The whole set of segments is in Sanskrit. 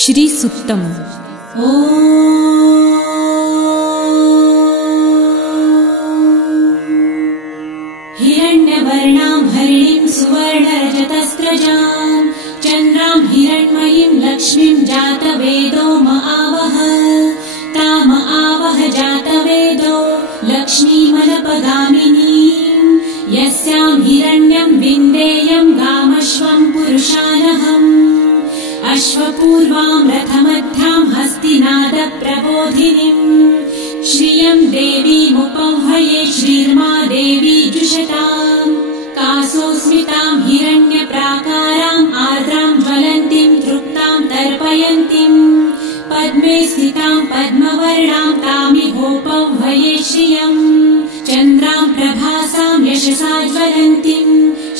श्री सुक्तम्। हिरण्यवर्णां हरिणीं सुवर्णरजतस्रजां चन्द्रां हिरण्मयीं लक्ष्मीं जातवेदो महावः ताम आवह जातवेदो लक्ष्मीमनपगामिनीं यस्यां हिरण्यं विन्देयं गामश्वं पुरुषानहम् अश्वपूर्वां रथमध्यां हस्तिनादप्रबोधिनीं श्रियं देवीमुपह्वये श्रीर्मा देवी जुषतां कासोस्मितां हिरण्यप्राकारां आर्द्रां ज्वलन्तीं तृप्तां तर्पयन्तीं पद्मे स्थितां पद्मवर्णां तामिहोपह्वये श्रियं चन्द्रां प्रभासां यशसा ज्वलन्तीं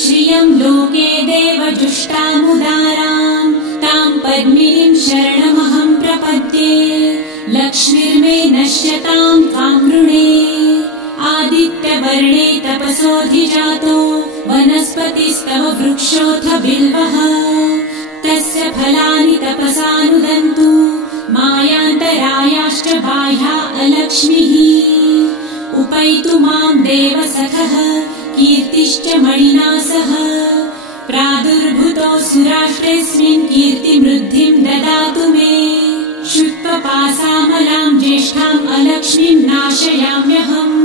श्रियं लोके देवजुष्टामुदारां तां पद्मिनीं शरणमहं प्रपद्ये लक्ष्मीर्मे नश्यतां त्वां वृणे आदित्यवर्णे तपसोऽधिजातो वनस्पतिस्तव वृक्षोऽथ बिल्वः तस्य फलानि तपसानुदन्तु मायान्तरायाश्च बाह्या अलक्ष्मीः उपैतु मां देवसखः कीर्तिश्च मणिना सह प्रादुर्भूतो सुराष्ट्रेऽस्मिन् कीर्तिमृद्धिं ददातु मे शुत्वपासामलां ज्येष्ठाम् अलक्ष्मीं नाशयाम्यहम्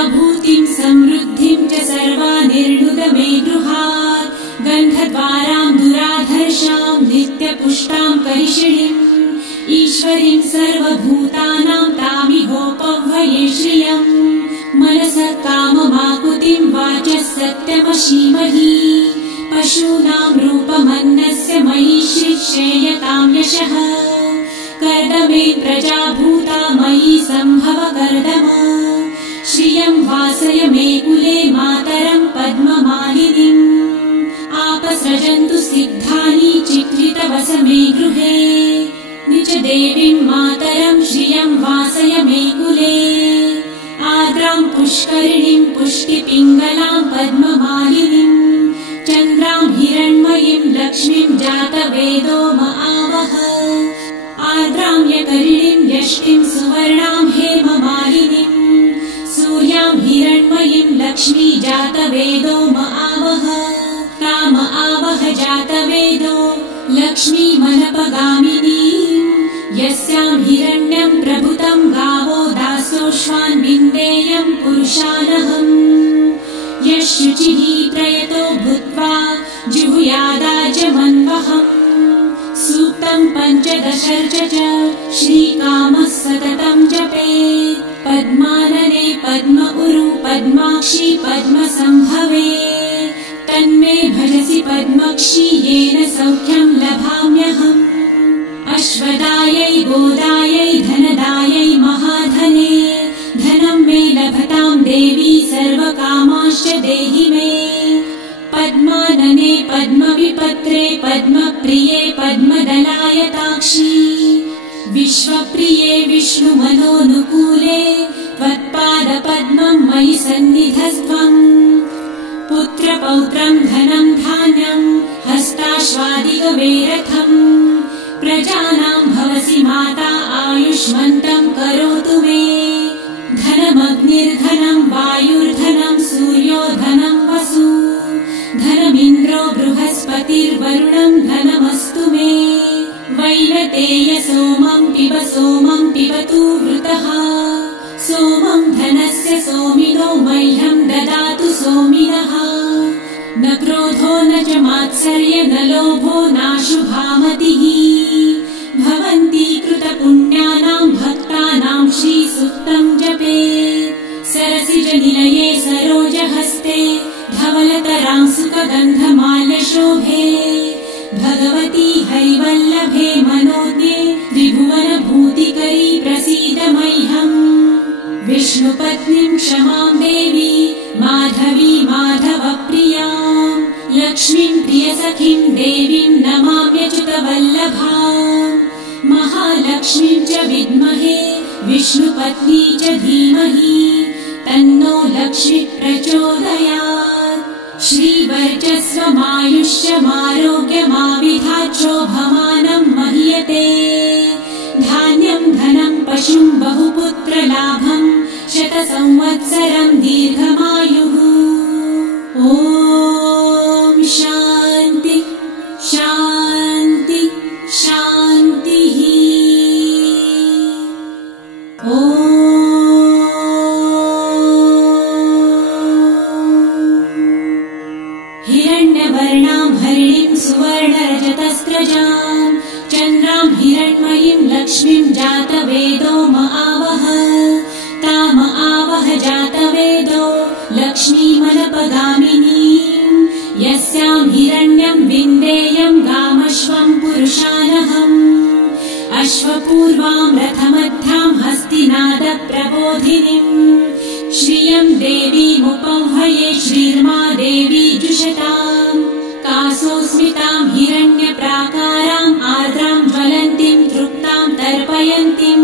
अभूतिं समृद्धिं च सर्वानिर्णुद मे गृहात् गन्धद्वारां दुराधर्षां नित्यपुष्टां करिषिणीम् ईश्वरीं सर्वभूतानां तामिहोपह्वये श्रियम् मनसः काममाकुतिं वाचः सत्यमशीमहि पशूनां रूपमन्नस्य मयि श्रेयतां यशः कर्दमे प्रजाभूता मयि सम्भव कर्दम श्रियं वासय मे कुले मातरं पद्ममालिनीम् आपसृजन्तु सिद्धानि चित्रितवस मे गृहे निच देवीं मातरं श्रियं वासय मे कुले आर्द्रां पुष्करिणीं पुष्टिपिङ्गलां पद्ममालिनीं चन्द्रां हिरण्मयीं लक्ष्मीं जातवेदो महावः आर्द्रां यकरिणीं यष्टिं सुवर्णां हेममालिनीं सूर्यां हिरण्मयीं लक्ष्मी जातवेदो महावः ताम आवह जातवेदो लक्ष्मीमनपगामिनीं यस्यां हिरण्यं प्रभुतं गावो दासोऽश्वान् विन्देयं पुरुषानहम् यः शुचिः प्रयतो भूत्वा जुहुयादाजमन्वहम् सूक्तं पञ्चदशर्च च श्रीकामः सततं जपेत् पद्मानने पद्म उरु पद्माक्षी पद्मसम्भवे तन्मे भजसि पद्मक्षी येन सौख्यं लभाम्यहम् अश्वदायै गोदायै धनदायै महाधने धनं मे लभतां देवी सर्वकामाश्च देहि मे पद्मानने पद्मविपत्रे पद्मप्रिये पद्मदलायताक्षी विश्वप्रिये विष्णुमनोनुकूले त्वत्पादपद्मं मयि सन्निधस्त्वम् पुत्रपौत्रं धनं धान्यं हस्ताश्वादिगवेरथम् प्रजानां भवसि माता आयुष्मन्तं करोतु मे धनमग्निर्धनं वायुर्धनं सूर्यो धनं वसु धनमिन्द्रो बृहस्पतिर्वरुणं धनमस्तु मे वैनतेय सोमं पिबतु वृतः सोमं धनस्य सोमिनो मह्यं ददातु सोमिनः न क्रोधो न च मात्सर्य न लोभो नाशुभामतिः भवन्ति कृतपुण्यानां भक्तानां श्रीसूक्तं जपेत् सरसिजनिलये सरोजहस्ते धवलतरां सुखगन्धमाल्यशोभे भगवती हरिवल्लभे मनोज्ञे त्रिभुवनभूतिकरी प्रसीद मह्यम् विष्णुपत्नीं क्षमां देवी माधवी माधवप्रियां लक्ष्मीं प्रियसखीं देवीं नमाम्यच्युतवल्लभां महालक्ष्मीं च विद्महे विष्णुपत्नी च धीमहि तन्नो लक्ष्मी प्रचोदयात् श्रीवर्चस्वमायुष्यमारोग्यमाविधाच्छोभमानं महीयते। शतसंवत्सरं दीर्घमायुः। ॐ शान्ति शान्ति शान्तिः। हिरण्यवर्णां हरिणीं सुवर्णरजतस्रजां चन्द्रां हिरण्मयीं लक्ष्मीं जातवेदो महावह। ताम आवह जातवेदो लक्ष्मीमनपगामिनीं यस्यां हिरण्यं विन्देयं गामश्वं पुरुषानहम्। अश्वपूर्वां रथमध्यां हस्तिनादप्रबोधिनीं श्रियं देवीमुपह्वये श्रीर्मा देवी जुषताम्। कासोस्मितां हिरण्यप्राकाराम् आर्द्रां ज्वलन्तीं तृप्तां तर्पयन्तीं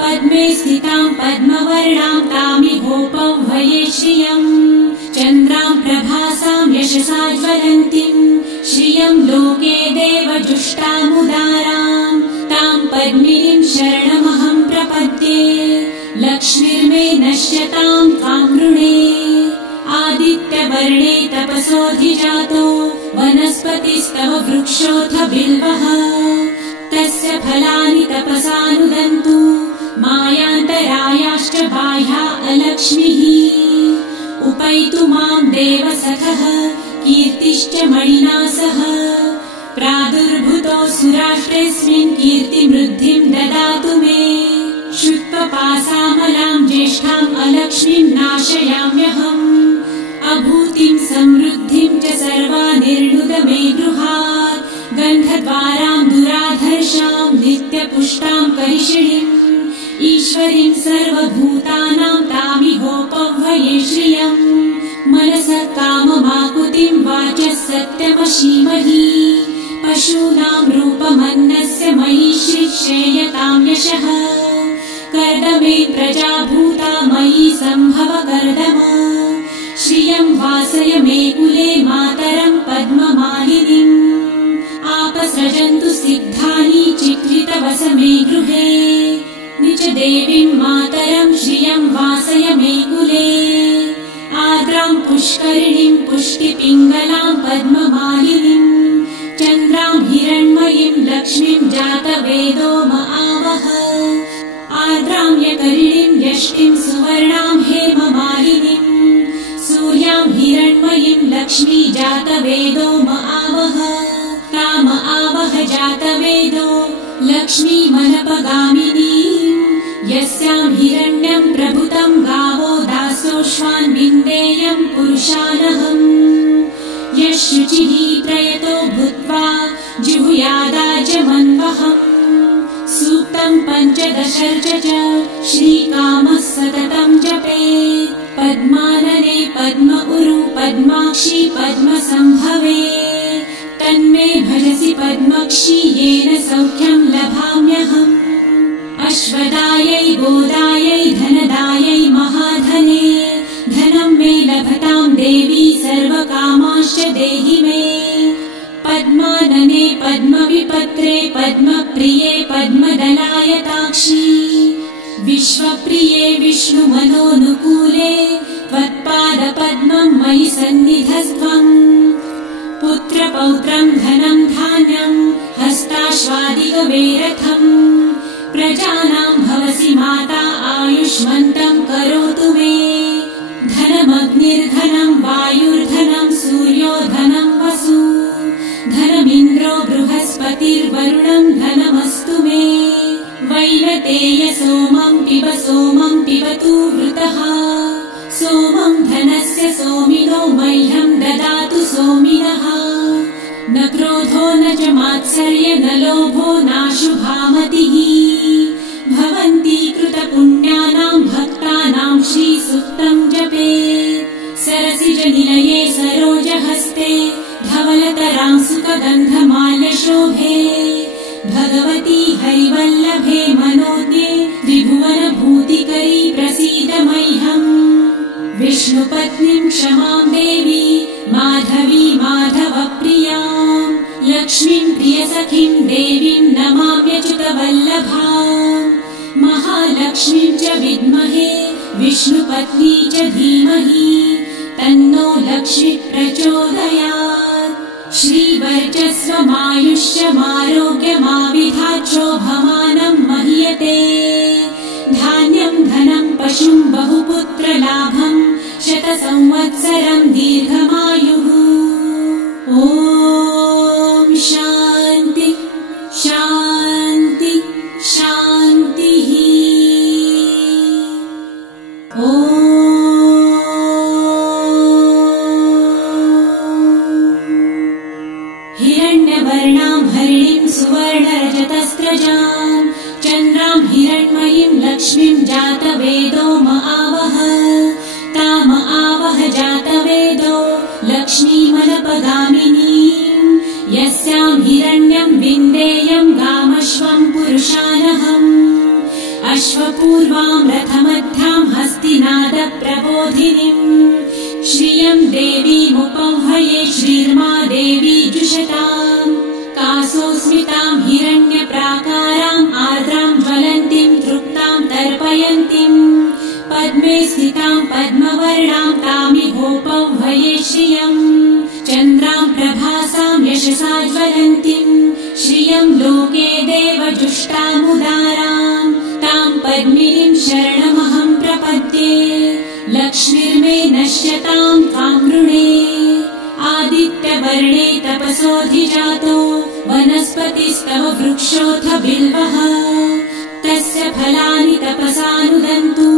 पद्मे स्थितां पद्मवर्णां तामिहोपह्वये श्रियम्। चन्द्रां प्रभासां यशसा ज्वलन्तीं श्रियं लोके देवजुष्टामुदारां तां पद्मिनीं शरणमहं प्रपद्ये। लक्ष्मीर्मे नश्यतां त्वां वृणे आदित्यवर्णे तपसोऽधिजातो वनस्पतिस्तव वृक्षोऽथ बिल्वः। तस्य फलानि तपसानुदन्तु मायान्तरायाश्च बाह्या अलक्ष्मीः। उपैतु मां देवसखः कीर्तिश्च मणिना सह। प्रादुर्भूतोऽसुराष्ट्रेऽस्मिन् कीर्तिमृद्धिं ददातु मे। शुत्वपासामलां ज्येष्ठाम् अलक्ष्मीं नाशयाम्यहम्। अभूतिं समृद्धिं च सर्वानिर्णुद मे गृहात्। गन्धद्वारां दुराधर्षां नित्यपुष्टां करिषिणीम् ईश्वरीं सर्वभूतानां तामिहोपह्वये श्रियम्। मनसः काममाकुतिं वाचः सत्यमशीमहि। पशूनां रूपमन्नस्य मयि श्रीक्षेयतां यशः। कर्दमे प्रजाभूता मयि सम्भव कर्दम। श्रियं वासय मे कुले मातरं पद्ममालिनीम्। आपसृजन्तु सिद्धानि चित्रितवस मे गृहे। निच देवीं मातरं श्रियं वासय मे कुले। आर्द्रां पुष्करिणीं पुष्टिपिङ्गलां पद्ममालिनीम्। चन्द्रां हिरण्मयीं लक्ष्मीं जातवेदो महावह। आर्द्रां यकरिणीं यष्टिं सुवर्णां हेममालिनीम्। सूर्यां हिरण्मयीं लक्ष्मी जातवेदो महावह। ताम आवह जातवेदो लक्ष्मीमनपगामिनीं यस्यां हिरण्यं प्रभुतं गावो दासोऽश्वान् विन्देयं पुरुषानहम्। यशुचिः प्रयतो भूत्वा जिहुयादाजमन्वहम्। सूक्तं पञ्चदशर्च च श्रीकामः सततं जपेत्। पद्मानने पद्म उरु पद्माक्षी पद्मसम्भवे। तन्मे भजसि पद्मक्षी येन सौख्यं लभाम्यहम्। अश्वदायै गोदायै धनदायै महाधने। धनं मे लभतां देवी सर्वकामाश्च देहि मे। पद्मानने पद्मविपत्रे पद्मप्रिये पद्मदलायताक्षी। विश्वप्रिये विष्णुमनोनुकूले त्वत्पादपद्मं मयि सन्निधस्त्वम्। पुत्रपौत्रं धनं धान्यं हस्ताश्वादिगवेरथम्। प्रजानां भवसि माता आयुष्मन्तं करोतु मे। धनमग्निर्धनं वायुर्धनं सूर्यो धनं वसु। धनमिन्द्रो बृहस्पतिर्वरुणं धनमस्तु मे। वैनतेय सोमं पिबतु वृतः। सोमं धनस्य सोमिनो मह्यं ददातु सोमिनः। न क्रोधो न च मात्सर्य न लोभो नाशुभामतिः। भवन्ति कृतपुण्यानां भक्तानां श्रीसूक्तं जपेत्। सरसिजनिलये सरोजहस्ते धवलतरां सुखगन्धमाल्यशोभे। भगवती हरिवल्लभे मनोज्ञे त्रिभुवनभूतिकरी प्रसीद मह्यम्। विष्णुपत्नीं क्षमां देवी माधवी माधवप्रियां। लक्ष्मीं प्रियसखीं देवीं नमाम्यच्युतवल्लभाम्। महालक्ष्मीं च विद्महे विष्णुपत्नी च धीमहि तन्नो लक्ष्मी प्रचोदयात्। श्रीवर्चस्वमायुष्यमारोग्यमाविधाच्छोभमानं महीयते धान्यं धनं पशुं बहुपुत्रलाभं शतसंवत्सरं दीर्घमायुः। ॐ शान्ति शान्ति शान्तिः। ॐ हिरण्यवर्णां हरिणीं सुवर्णरजतस्रजां चन्द्रां हिरण्मयीं लक्ष्मीं जातवेदो महावह ताम आवह जातवेदो लक्ष्मीमनपगामिनीं यस्यां हिरण्यं विन्देयं गामश्वं पुरुषानहम् अश्वपूर्वां रथमध्यां हस्तिनादप्रबोधिनीं श्रियं देवीमुपह्वये श्रीर्मा देवी जुषताम् कासोस्मितां हिरण्यप्राकारां आर्द्रां ज्वलन्तीं तृप्तां तर्पयन्तीं पद्मे स्थितां पद्मवर्णां तामिहोपह्वये श्रियं चन्द्रां प्रभासां यशसा ज्वलन्तीं श्रियं लोके देवजुष्टामुदारां तां पद्मिनीं शरणमहं प्रपद्ये लक्ष्मीर्मे नश्यतां त्वां वृणे आदित्यवर्णे तपसोऽधिजातो वनस्पतिस्तव वृक्षोऽथ बिल्वः तस्य फलानि तपसानुदन्तु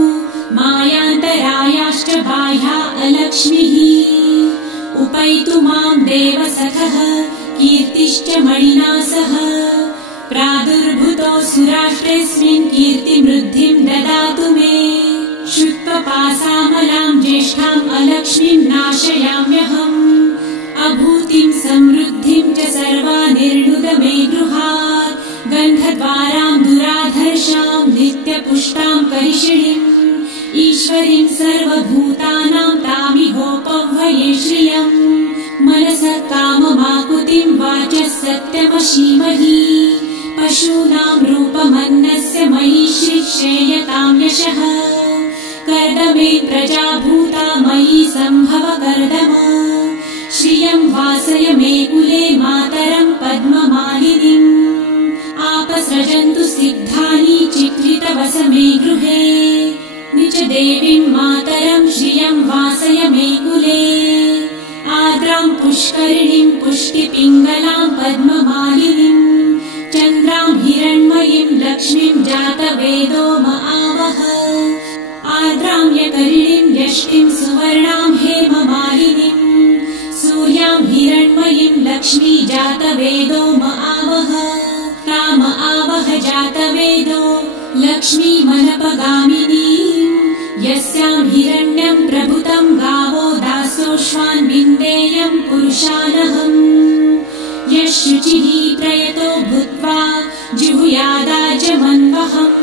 मायान्तरायाश्च बाह्या अलक्ष्मीः उपैतु मां देवसखः कीर्तिश्च मणिना सह प्रादुर्भूतो सुराष्ट्रेऽस्मिन् कीर्तिमृद्धिं ददातु मे शुत्वपासामलां ज्येष्ठाम् अलक्ष्मीं नाशयाम्यहम् अभूतिं समृद्धिं च सर्वानिर्णुद मे गृहात् गन्धद्वारां दुराधर्षां नित्यपुष्टां करिषिणीम् ईश्वरीं सर्वभूतानां तामिहोपह्वये श्रियम् मनसः काममाकुतिं वाचः सत्यमशीमहि पशूनां रूपमन्नस्य मयि श्रीक्षेयतां यशः कर्दमे प्रजाभूता मयि सम्भव कर्दम श्रियं वासय मे कुले मातरं पद्ममालिनीम् आपसृजन्तु सिद्धानि चित्रितवस मे गृहे निज देवीं मातरं श्रियं वासय मे कुले आर्द्रां पुष्करिणीं पुष्टिपिङ्गलां पद्ममालिनीं चन्द्रां हिरण्मयीं लक्ष्मीं जातवेदो महावह आर्द्रां यकरिणीं यष्टिं सुवर्णां हेममालिनीं सूर्यां हिरण्मयीं लक्ष्मी जातवेदो महावह ताम आवह जातवेदो लक्ष्मीमनपगामिनीं यस्यां हिरण्यं प्रभुतं गावो दासोऽश्वान् विन्देयं पुरुषानहम् यः शुचिः प्रयतो भूत्वा जिहुयादाजमन्वहम्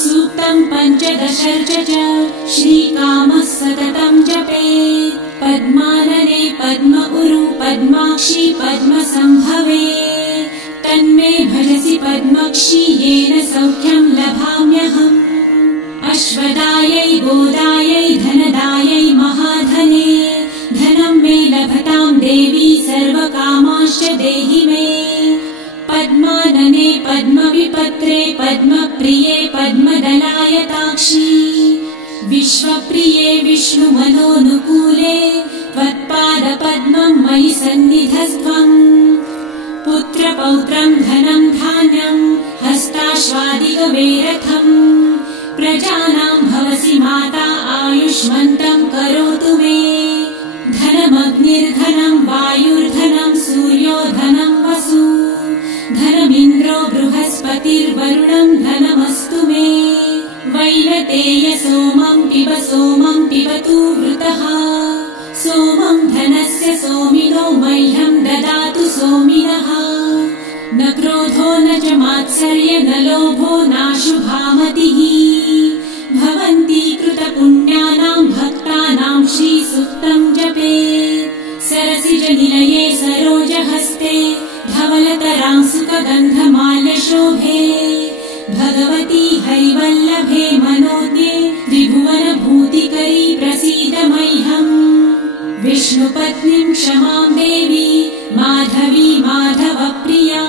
सूक्तं पञ्चदशर्च च श्रीकामः सततं जपेत् पद्मानने पद्म उरु पद्माक्षी पद्मसम्भवे तन्मे भजसि पद्मक्षी येन सौख्यं लभाम्यहम् अश्वदायै गोदायै धनदायै महाधने धनं मे लभतां देवी सर्वकामाश्च देहि मे पद्मानने पद्मविपत्रे पद्मप्रिये पद्मदलायताक्षी विश्वप्रिये विष्णुमनोनुकूले त्वत्पादपद्मं मयि सन्निधस्त्वम् पुत्रपौत्रं धनं धान्यं हस्ताश्वादिगवेरथम् प्रजानां भवसि माता आयुष्मन्तं करोतु मे धनमग्निर्धनं वायुर्धनं सूर्यो धनं वसु धनमिन्द्रो बृहस्पतिर्वरुणं धनमस्तु मे वैनतेय सोमं पिबतु वृतः सोमं धनस्य सोमिनो मह्यं ददातु सोमिनः न क्रोधो न च मात्सर्य न लोभो नाशुभामतिः भवन्ति कृतपुण्यानां भक्तानां श्रीसूक्तं जपेत् सरसिजनिलये सरोजहस्ते धवलतरां सुखगन्धमाल्यशोभे भगवती हरिवल्लभी विष्णुपत्नीं क्षमां देवी माधवी माधवप्रियां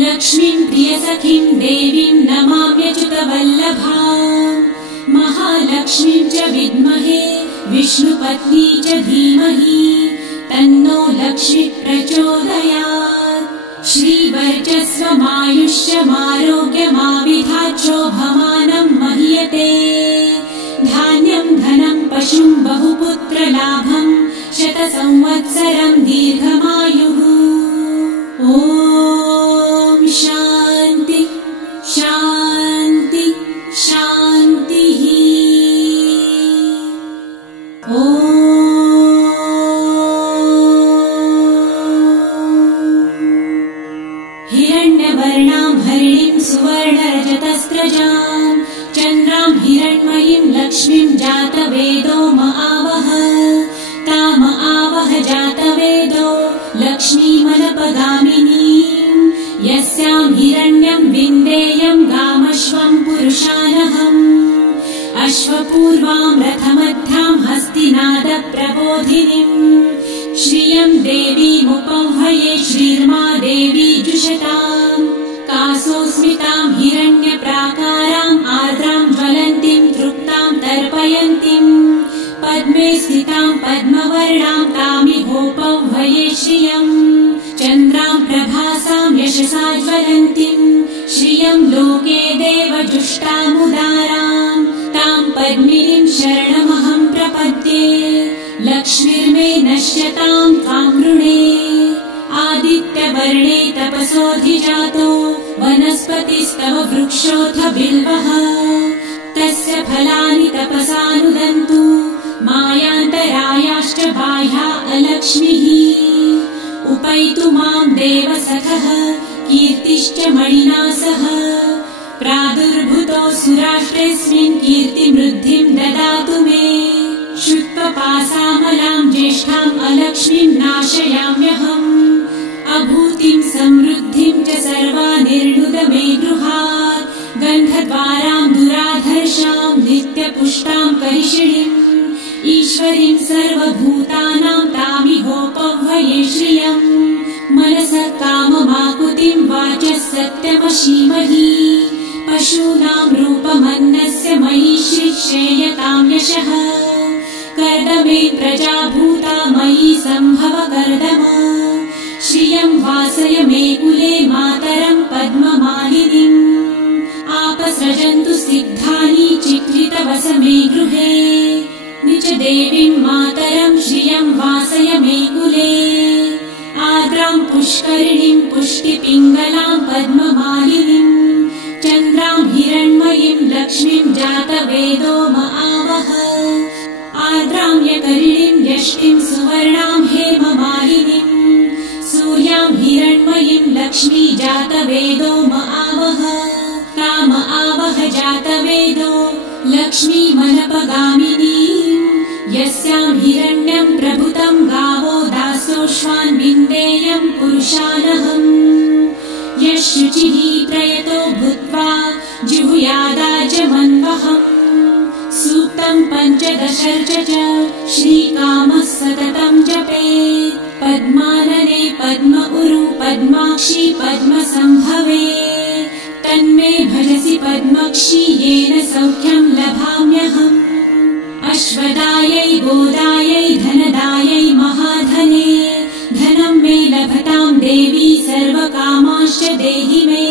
लक्ष्मीं प्रियसखीं देवीं नमाम्यच्युतवल्लभाम् महालक्ष्मीं च विद्महे विष्णुपत्नी च धीमहि तन्नो लक्ष्मी प्रचोदयात्। श्रीवर्चस्वमायुष्यमारोग्यमाविधाच्छोभमानं महीयते धान्यं धनं पशुं बहुपुत्रलाभं शतसंवत्सरं दीर्घमायुः। ॐ शान्ति शान्ति शान्तिः। ॐ हिरण्यवर्णां हरिणीं सुवर्णरजतस्रजां चन्द्रां हिरण्मयीं लक्ष्मीं जातवेदो महावह ताम आवह जातवेदो लक्ष्मीमनपगामिनीं यस्यां हिरण्यं विन्देयं गामश्वं पुरुषानहम् अश्वपूर्वां रथमध्यां हस्तिनादप्रबोधिनीं श्रियं देवीमुपह्वये श्रीर्मा देवी जुषताम् कासोस्मितां हिरण्यप्राकाराम् आर्द्रां ज्वलन्तीं तृप्तां तर्पयन्तीं पद्मे स्थितां पद्मवर्णां तामिहोपह्वये श्रियम् चन्द्रां प्रभासां यशसा ज्वलन्तीं श्रियं लोके देवजुष्टामुदारां तां पद्मिनीं शरणमहं प्रपद्ये लक्ष्मीर्मे नश्यतां त्वां वृणे आदित्यवर्णे तपसोऽधिजातो वनस्पतिस्तव वृक्षोऽथ बिल्वः तस्य फलानि तपसानुदन्तु मायान्तरायाश्च बाह्या अलक्ष्मीः उपैतु मां देवसखः कीर्तिश्च मणिना सह प्रादुर्भूतो सुराष्ट्रेऽस्मिन् कीर्तिमृद्धिं ददातु मे शुत्वपासामलां ज्येष्ठाम् अलक्ष्मीं नाशयाम्यहम् अभूतिं समृद्धिं च सर्वानिर्णुद मे गृहात् गन्धद्वारां दुराधर्षां नित्यपुष्टां करिषिणीम् ईश्वरीं सर्वभूतानां तामिहोपह्वये श्रियम् मनसः काममाकुतिं वाचः सत्यमशीमहि पशूनां रूपमन्नस्य मयि श्रेयतां यशः कर्दमे प्रजाभूता मयि सम्भव कर्दम श्रियं वासय मे कुले मातरं पद्ममालिनीम् आपसृजन्तु सिद्धानि चित्रितवस मे गृहे निज देवीं मातरं श्रियं वासय मे कुले आर्द्रां पुष्करिणीं पुष्टिपिङ्गलां पद्ममालिनीं चन्द्रां हिरण्मयीं लक्ष्मीं जातवेदो महावह आर्द्रां यकरिणीं यष्टिं सुवर्णां हेममालिनीं सूर्यां हिरण्मयीं लक्ष्मी जातवेदो महावह ताम आवह जातवेदो लक्ष्मीमनपगामिनीं यस्यां हिरण्यं प्रभुतं गावो दासोऽश्वान् विन्देयं पुरुषानहम् यः शुचिः प्रयतो भूत्वा जिहुयादाजमन्वहम् सूक्तं पञ्चदशर्च च श्रीकामः सततं जपेत् पद्मानने पद्म उरु पद्माक्षी पद्मसम्भवे तन्मे भजसि पद्मक्षी येन सौख्यं लभाम्यहम् अश्वदायै गोदायै धनदायै महाधने धनं मे लभतां देवी सर्वकामांश्च देहि मे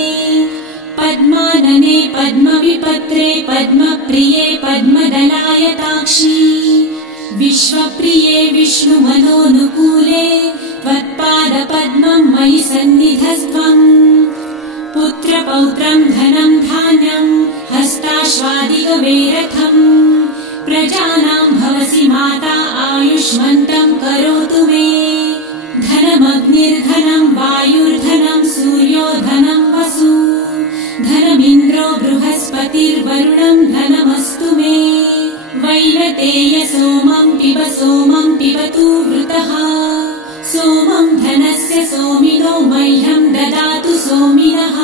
पद्मानने पद्मविपत्रे पद्मप्रिये पद्मदलायताक्षी विश्वप्रिये विष्णुमनोनुकूले त्वत्पादपद्मं मयि सन्निधस्त्वम् पुत्रपौत्रं धनं धान्यं हस्ताश्वादिगवेरथम् प्रजानां भवसि माता आयुष्मन्तं करोतु मे धनमग्निर्धनं वायुर्धनं सूर्यो धनं वसु धनमिन्द्रो बृहस्पतिर्वरुणं धनमस्तु मे वैनतेय सोमं पिबतु वृतः सोमं धनस्य सोमिनो मह्यं ददातु सोमिनः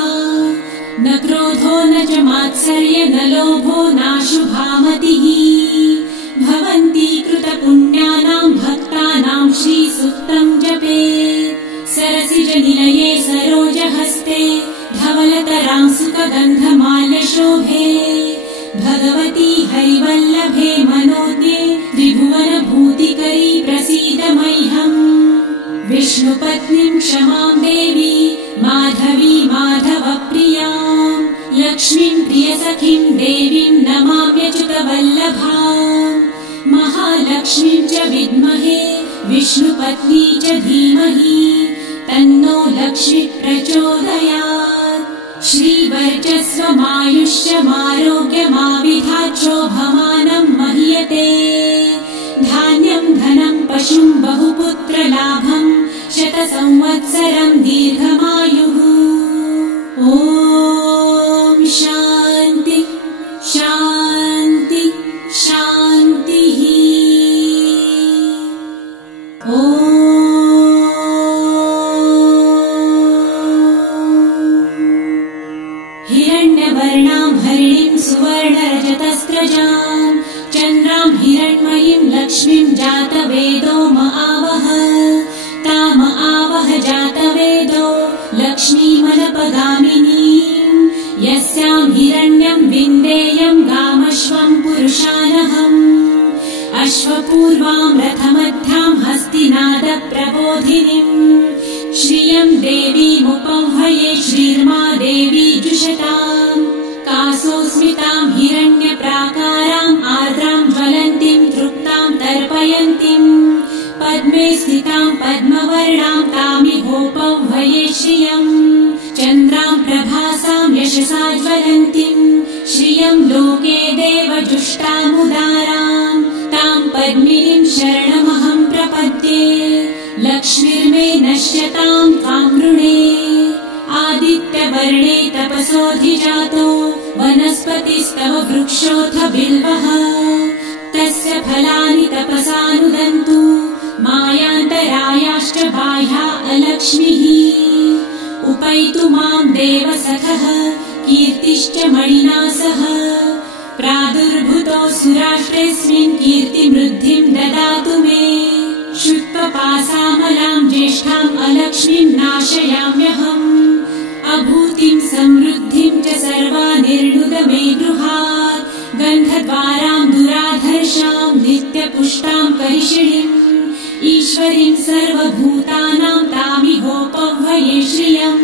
न क्रोधो न च मात्सर्य न लोभो नाशुभामतिः भवन्ति कृतपुण्यानां भक्तानां धर्मपरां श्रीसूक्तं जपे सरसिजनिलये सरोजहस्ते धवलतरां सुखगन्धमाल्यशोभे भगवती हरिवल्लभे मनोज्ञे त्रिभुवनभूतिकरी प्रसीद मह्यम् विष्णुपत्नीं क्षमां देवी माधवी माधवप्रियां लक्ष्मीं प्रियसखीं देवीं नमाम्यच्युतवल्लभाम् महालक्ष्मीं च विद्महे विष्णुपत्नी च धीमहि तन्नो लक्ष्मी प्रचोदयात् श्रीवर्चस्वमायुष्यमारोग्यमाविधाच्छोभमानं महीयते धान्यं धनं पशुं बहुपुत्रलाभं शतसंवत्सरं दीर्घमायुः ॐ शान्ति शान्ति शान्तिः ॐ हिरण्यवर्णां हरिणीं सुवर्णरजतस्रजां चन्द्रां हिरण्मयीं लक्ष्मीं जातवेदो महावह ताम आवह जातवेदो लक्ष्मीमनपगामिनीं यस्यां हिरण्यं विन्देयं गामश्वं पुरुषानहम् अश्वपूर्वां रथमध्यां हस्तिनादप्रबोधिनीं श्रियं देवीमुपह्वये श्रीर्मा देवी जुषताम् कासोस्मितां हिरण्यप्राकाराम् आर्द्रां ज्वलन्तीं तृप्तां तर्पयन्तीं पद्मे स्थितां पद्मवर्णां तामिहोपह्वये श्रियं चन्द्रां प्रभासां यशसा ज्वलन्तीं श्रियं लोके देवजुष्टामुदारां तां पद्मिनीं शरणमहं प्रपद्ये लक्ष्मीर्मे नश्यतां त्वां वृणे आदित्यवर्णे तपसोऽधिजातो वनस्पतिस्तव वृक्षोऽथ बिल्वः तस्य फलानि तपसानुदन्तु मायान्तरायाश्च बाह्या अलक्ष्मीः उपैतु मां देवसखः कीर्तिश्च मणिना सह प्रादुर्भूतो सुराष्ट्रेऽस्मिन् कीर्तिमृद्धिं ददातु मे शुत्वपासामलां ज्येष्ठाम् अलक्ष्मीं नाशयाम्यहम् अभूतिं समृद्धिं च सर्वानिर्णुद मे गृहात् गन्धद्वारां दुराधर्षां नित्यपुष्टां करिषिणीम् ईश्वरीं सर्वभूतानां तामिहोपह्वये श्रियं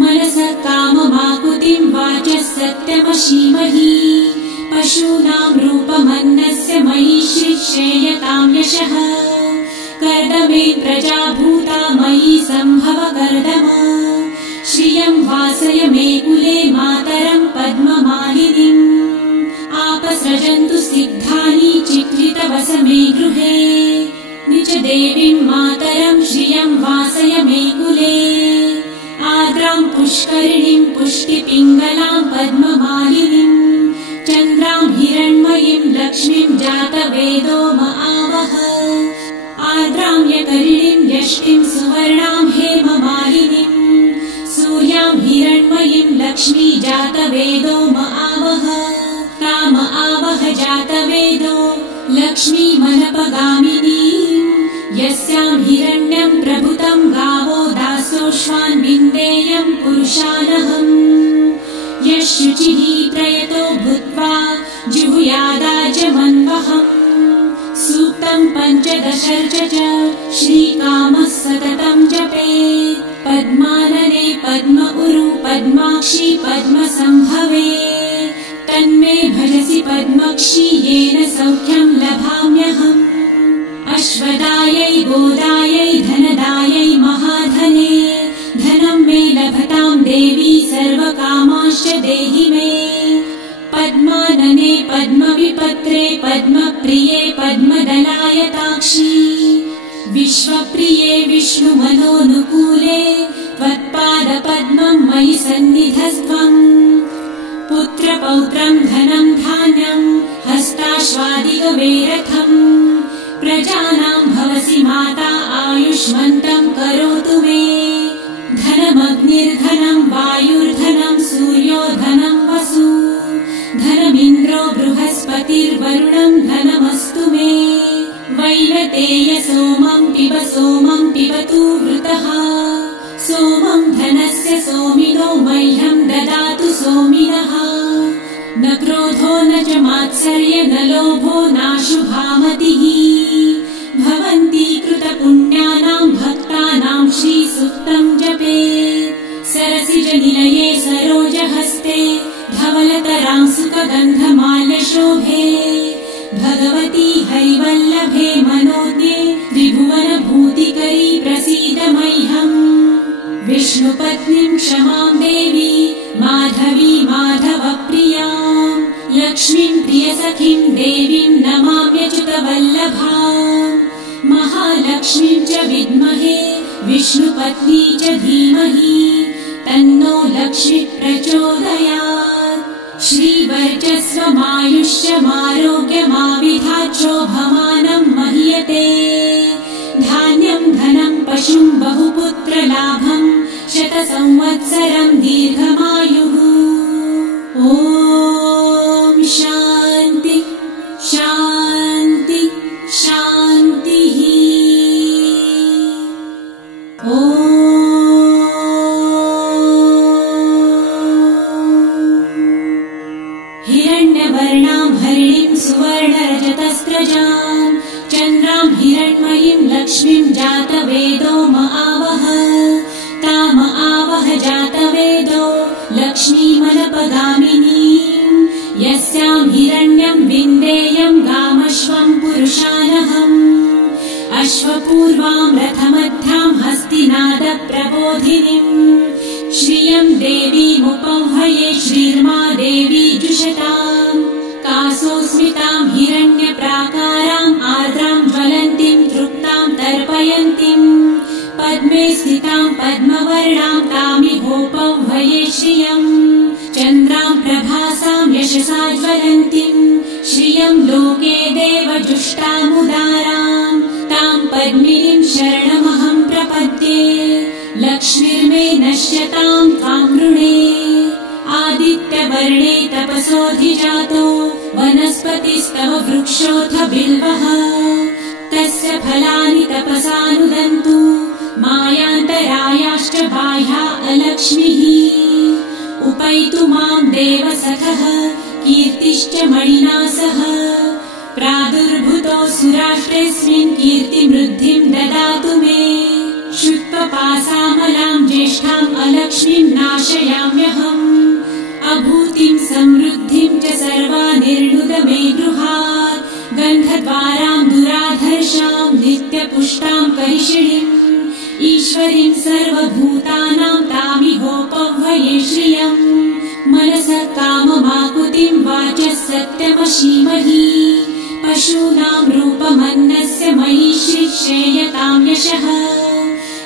मनसः काममाकुतिं वाचः सत्यमशीमहि पशूनां रूपमन्नस्य मयि श्रेयतां यशः कर्दमे प्रजाभूता मयि सम्भव कर्दम श्रियं वासय मे कुले मातरं पद्ममालिनीम् आपसृजन्तु सिद्धानि चित्रितवस मे गृहे निज देवीं मातरं श्रियं वासय मे कुले आर्द्रां पुष्करिणीं पुष्टिपिङ्गलां पद्ममालिनीं चन्द्रां हिरण्मयीं लक्ष्मीं जातवेदो महावह आर्द्रां यकरिणीं यष्टिं सुवर्णां हेममालिनीं सूर्यां हिरण्मयीं लक्ष्मी जातवेदो महावह ताम आवह जातवेदो लक्ष्मीमनपगामिनीं यस्यां हिरण्यं प्रभुतं गावो दासोऽश्वान् विन्देयं पुरुषानहम् यः शुचिः प्रयतो भूत्वा जिहुयादाजमन्वहम् सूक्तं पञ्चदशर्च च श्रीकामः सततं जपेत् पद्मानने पद्म उरु पद्माक्षी पद्मसम्भवे तन्मे भजसि पद्मक्षी येन सौख्यं लभाम्यहम् अश्वदायै गोदायै धनदायै महाधने धनं मे लभतां देवी सर्वकामांश्च देहि मे पद्मानने पद्मविपत्रे पद्मप्रिये पद्मदलायताक्षी विश्वप्रिये विष्णुमनोनुकूले त्वत्पादपद्मं मयि सन्निधस्त्वम् पुत्रपौत्रं धनं धान्यं हस्ताश्वादिगवेरथम् प्रजानां भवसि माता आयुष्मन्तं करोतु मे धनमग्निर्धनं वायुर्धनं सूर्यो धनं वसु धनमिन्द्रो बृहस्पतिर्वरुणं धनमस्तु मे वैनतेय सोमं पिबतु वृतः सोमं धनस्य सोमिनो मह्यं ददातु सोमिनः न क्रोधो न च मात्सर्य न लोभो नाशुभामतिः भवन्ति कृतपुण्यानां भक्तानां श्रीसूक्तं जपेत् सरसिजनिलये सरोजहस्ते धवलतरां सुखगन्धमाल्यशोभे भगवती हरिवल्लभे मनोज्ञे त्रिभुवनभूतिकरी प्रसीद मह्यम् विष्णुपत्नीं क्षमां देवी माधवी माधवप्रियां लक्ष्मीं प्रियसखीं देवीं नमाम्यच्युतवल्लभाम् महालक्ष्मीं च विद्महे विष्णुपत्नी च धीमहि तन्नो लक्ष्मी प्रचोदयात् श्रीवर्चस्वमायुष्यमारोग्यमाविधाच्छोभमानं मह्यते धान्यं धनं पशुं बहुपुत्रलाभं शतसंवत्सरं दीर्घमायुः ॐ शान्ति शान्ति शान्तिः ॐ हिरण्यवर्णां हरिणीं सुवर्णरजतस्रजां चन्द्रां हिरण्मयीं लक्ष्मीं जातवेदो आवह ताम आवह जातवेदो लक्ष्मीमनपगामिनीं यस्यां हिरण्यं विन्देयं गामश्वं पुरुषानहम् अश्वपूर्वां रथमध्यां हस्तिनादप्रबोधिनीं श्रियं देवीमुपह्वये श्रीर्मा देवी जुषतां कासोस्मितां हिरण्यप्राकाराम् आर्द्रां ज्वलन्तीं तृप्तां तर्पयन्तीं पद्मे स्थितां पद्मवर्णां तामिहोपह्वये श्रियं चन्द्रां प्रभासां यशसा ज्वलन्तीं श्रियं लोके देवजुष्टामुदारां तां पद्मिनीं शरणमहं प्रपद्ये लक्ष्मीर्मे नश्यतां त्वां वृणे आदित्यवर्णे तपसोऽधिजातो वनस्पतिस्तव वृक्षोऽथ बिल्वः तस्य फलानि तपसानुदन्तु मायान्तरायाश्च बाह्या अलक्ष्मीः उपैतु मां देवसखः कीर्तिश्च मणिना सह प्रादुर्भूतो सुराष्ट्रेऽस्मिन् कीर्तिमृद्धिं ददातु मे शुत्वपासामलां ज्येष्ठाम् अलक्ष्मीं नाशयाम्यहम् अभूतिं समृद्धिं च सर्वानिर्णुद मे गृहात् गन्धद्वारां दुराधर्षां नित्यपुष्टां करिषिणीम् ईश्वरीं सर्वभूतानां तामिहोपह्वये श्रियम् मनसः काममाकुतिं वाचः सत्यमशीमहि पशूनां रूपमन्नस्य मयि श्रेयतां यशः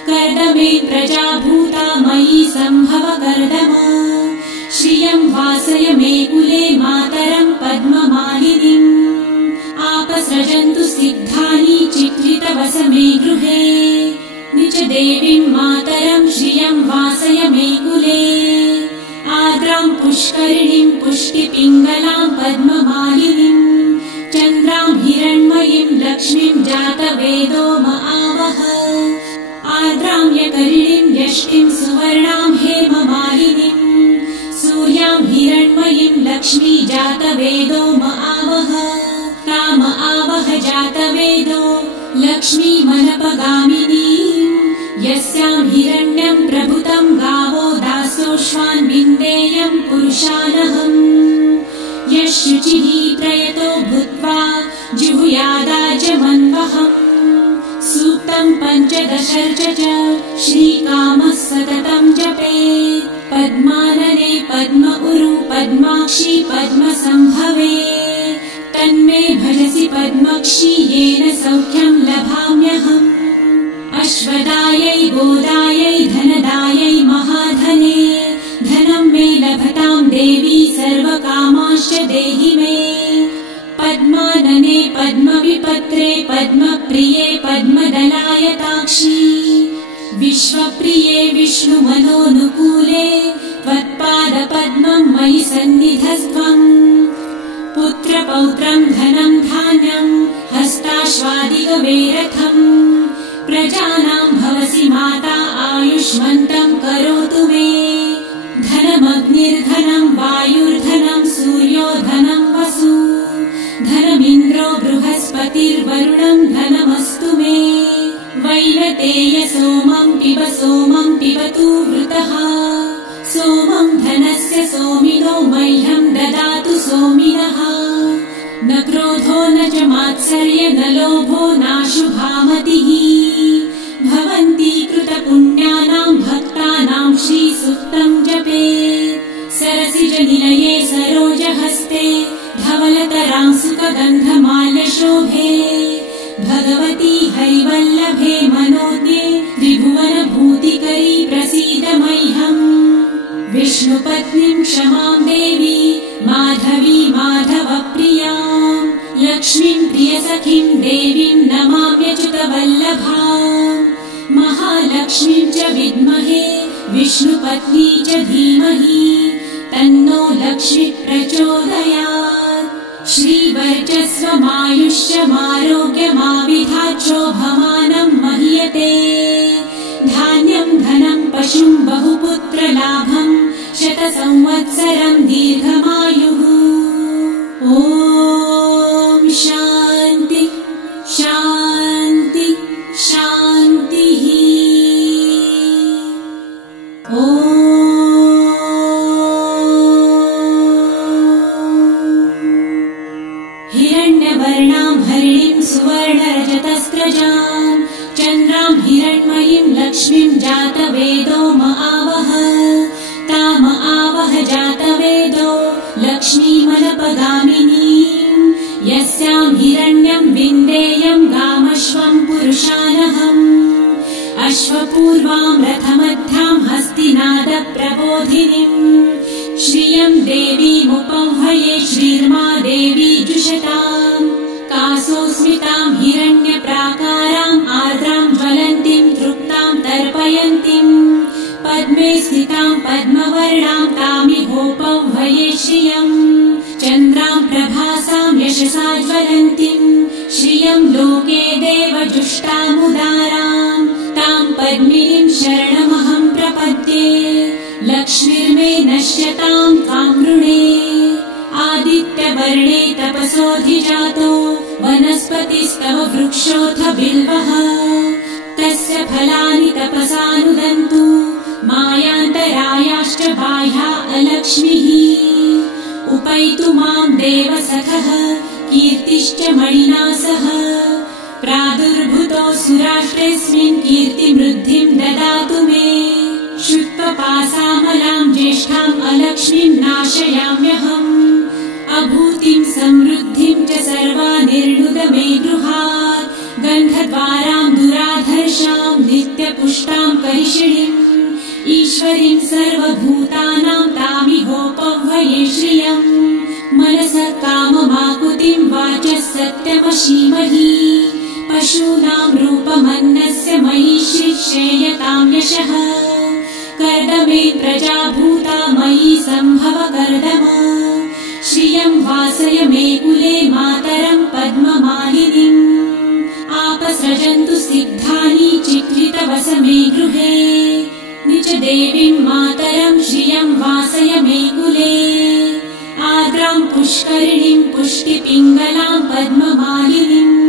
कर्दमे प्रजाभूता मयि सम्भव कर्दम श्रियं वासय मे कुले मातरं पद्ममालिनीम् आपसृजन्तु सिद्धानि चित्रितवस मे गृहे निच देवीं मातरं श्रियं वासय मे कुले आर्द्रां पुष्करिणीं पुष्टिपिङ्गलां पद्ममालिनीं चन्द्रां हिरण्मयीं लक्ष्मीं जातवेदो आवह आर्द्रां यकरिणीं यष्टिं सुवर्णां हेममालिनीं सूर्यां हिरण्मयीं लक्ष्मी जातवेदो आवह ताम आवह जातवेदो लक्ष्मीमनपगामिनीं यस्यां हिरण्यं प्रभुतं गावो दासोऽश्वान् विन्देयं पुरुषानहम् यशुचिः प्रयतो भूत्वा जिहुयादाजमन्वहम् सूक्तं पञ्चदशर्च च श्रीकामः सततं जपेत् पद्मानने पद्म उरु पद्माक्षी पद्मसम्भवे तन्मे भजसि पद्मक्षी येन सौख्यं लभाम्यहम् अश्वदायै गोदायै धनदायै महाधने धनं मे लभतां देवी सर्वकामाश्च देहि मे पद्मानने पद्मविपत्रे पद्मप्रिये पद्मदलायताक्षी विश्वप्रिये विष्णुमनोनुकूले त्वत्पादपद्मं मयि सन्निधस्त्वम् पुत्रपौत्रं धनं धान्यं हस्त हस्ताश्वादिगवे रथम् प्रजानां भवसि माता आयुष्मन्तं करोतु मे धनमग्निर्धनं वायुर्धनं सूर्यो धनं वसु धनमिन्द्रो बृहस्पतिर्वरुणं धनमस्तु मे वैनतेय सोमं पिबतु वृतः सोमं धनस्य सोमिनो मह्यं ददातु सोमिनः न क्रोधो न च मात्सर्य न लोभो नाशुभामतिः भवन्ति कृतपुण्यानां भक्तानां श्रीसूक्तं जपेत् सरसिजनिलये सरोजहस्ते धवलतरां सुखगन्धमाल्यशोभे भगवती हरिवल्लभे मनोज्ञे त्रिभुवनभूतिकरी प्रसीद मह्यम् विष्णुपत्नीं क्षमां देवी माधवी माधवप्रियां लक्ष्मीं प्रियसखीं देवीं नमाम्यच्युतवल्लभां महालक्ष्मीं च विद्महे विष्णुपत्नी च धीमहि तन्नो लक्ष्मी प्रचोदयात् श्रीवर्चस्वमायुष्यमारोग्यमाविधाचोभमानं महीयते धान्यं धनं पशुं बहुपुत्रलाभं शतसंवत्सरं दीर्घमायुः ॐ शान्ति शान्ति शान्तिः ॐ हिरण्यवर्णां हरिणीं सुवर्णरजतस्रजां चन्द्रां हिरण्मयीं लक्ष्मीं जातवेदो आवह ताम आवह जातवेदो लक्ष्मीमनपगामिनीं यस्यां हिरण्यं विन्देयं गामश्वं पुरुषानहम् अश्वपूर्वां रथमध्यां हस्तिनादप्रबोधिनीं श्रियं देवीमुपह्वये श्रीर्मा देवी जुषतां कासोस्मितां हिरण्यप्राकारां आर्द्रां ज्वलन्तीं तृप्तां तर्पयन्तीं पद्मे स्थितां पद्मवर्णां तामिहोपह्वये श्रियं चन्द्रां प्रभासां यशसा ज्वलन्तीं श्रियं लोके देवजुष्टामुदारां तां पद्मिनीं शरणमहं प्रपद्ये लक्ष्मीर्मे नश्यतां त्वां वृणे आदित्यवर्णे तपसोऽधिजातो वनस्पतिस्तव वृक्षोऽथ बिल्वः तस्य फलानि तपसानुदन्तु मायान्तरायाश्च बाह्या अलक्ष्मीः उपैतु मां देवसखः कीर्तिश्च मणिना सह प्रादुर्भूतो सुराष्ट्रेऽस्मिन् कीर्तिमृद्धिं ददातु मे शुक्लपासामलां ज्येष्ठाम् अलक्ष्मीं नाशयाम्यहम् अभूतिं समृद्धिं च सर्वानिर्णुद मे गृहात् गन्धद्वारां दुराधर्षां नित्यपुष्टां करिषिणीम् ईश्वरीं सर्वभूतानां तामिहोपह्वये श्रियम् मनसः काममाकुतिं वाचः सत्यमशीमहि पशूनां रूपमन्नस्य मयि श्रीक्षेयतां यशः कर्दमे प्रजाभूता मयि सम्भव कर्दम श्रियं वासय मे कुले मातरं पद्ममालिनीम् आपसृजन्तु सिद्धानि चिक्लितवस मे गृहे निज देवीं मातरं श्रियं वासय मे कुले आर्द्रां पुष्करिणीं पुष्टिपिङ्गलां पद्ममालिनीम्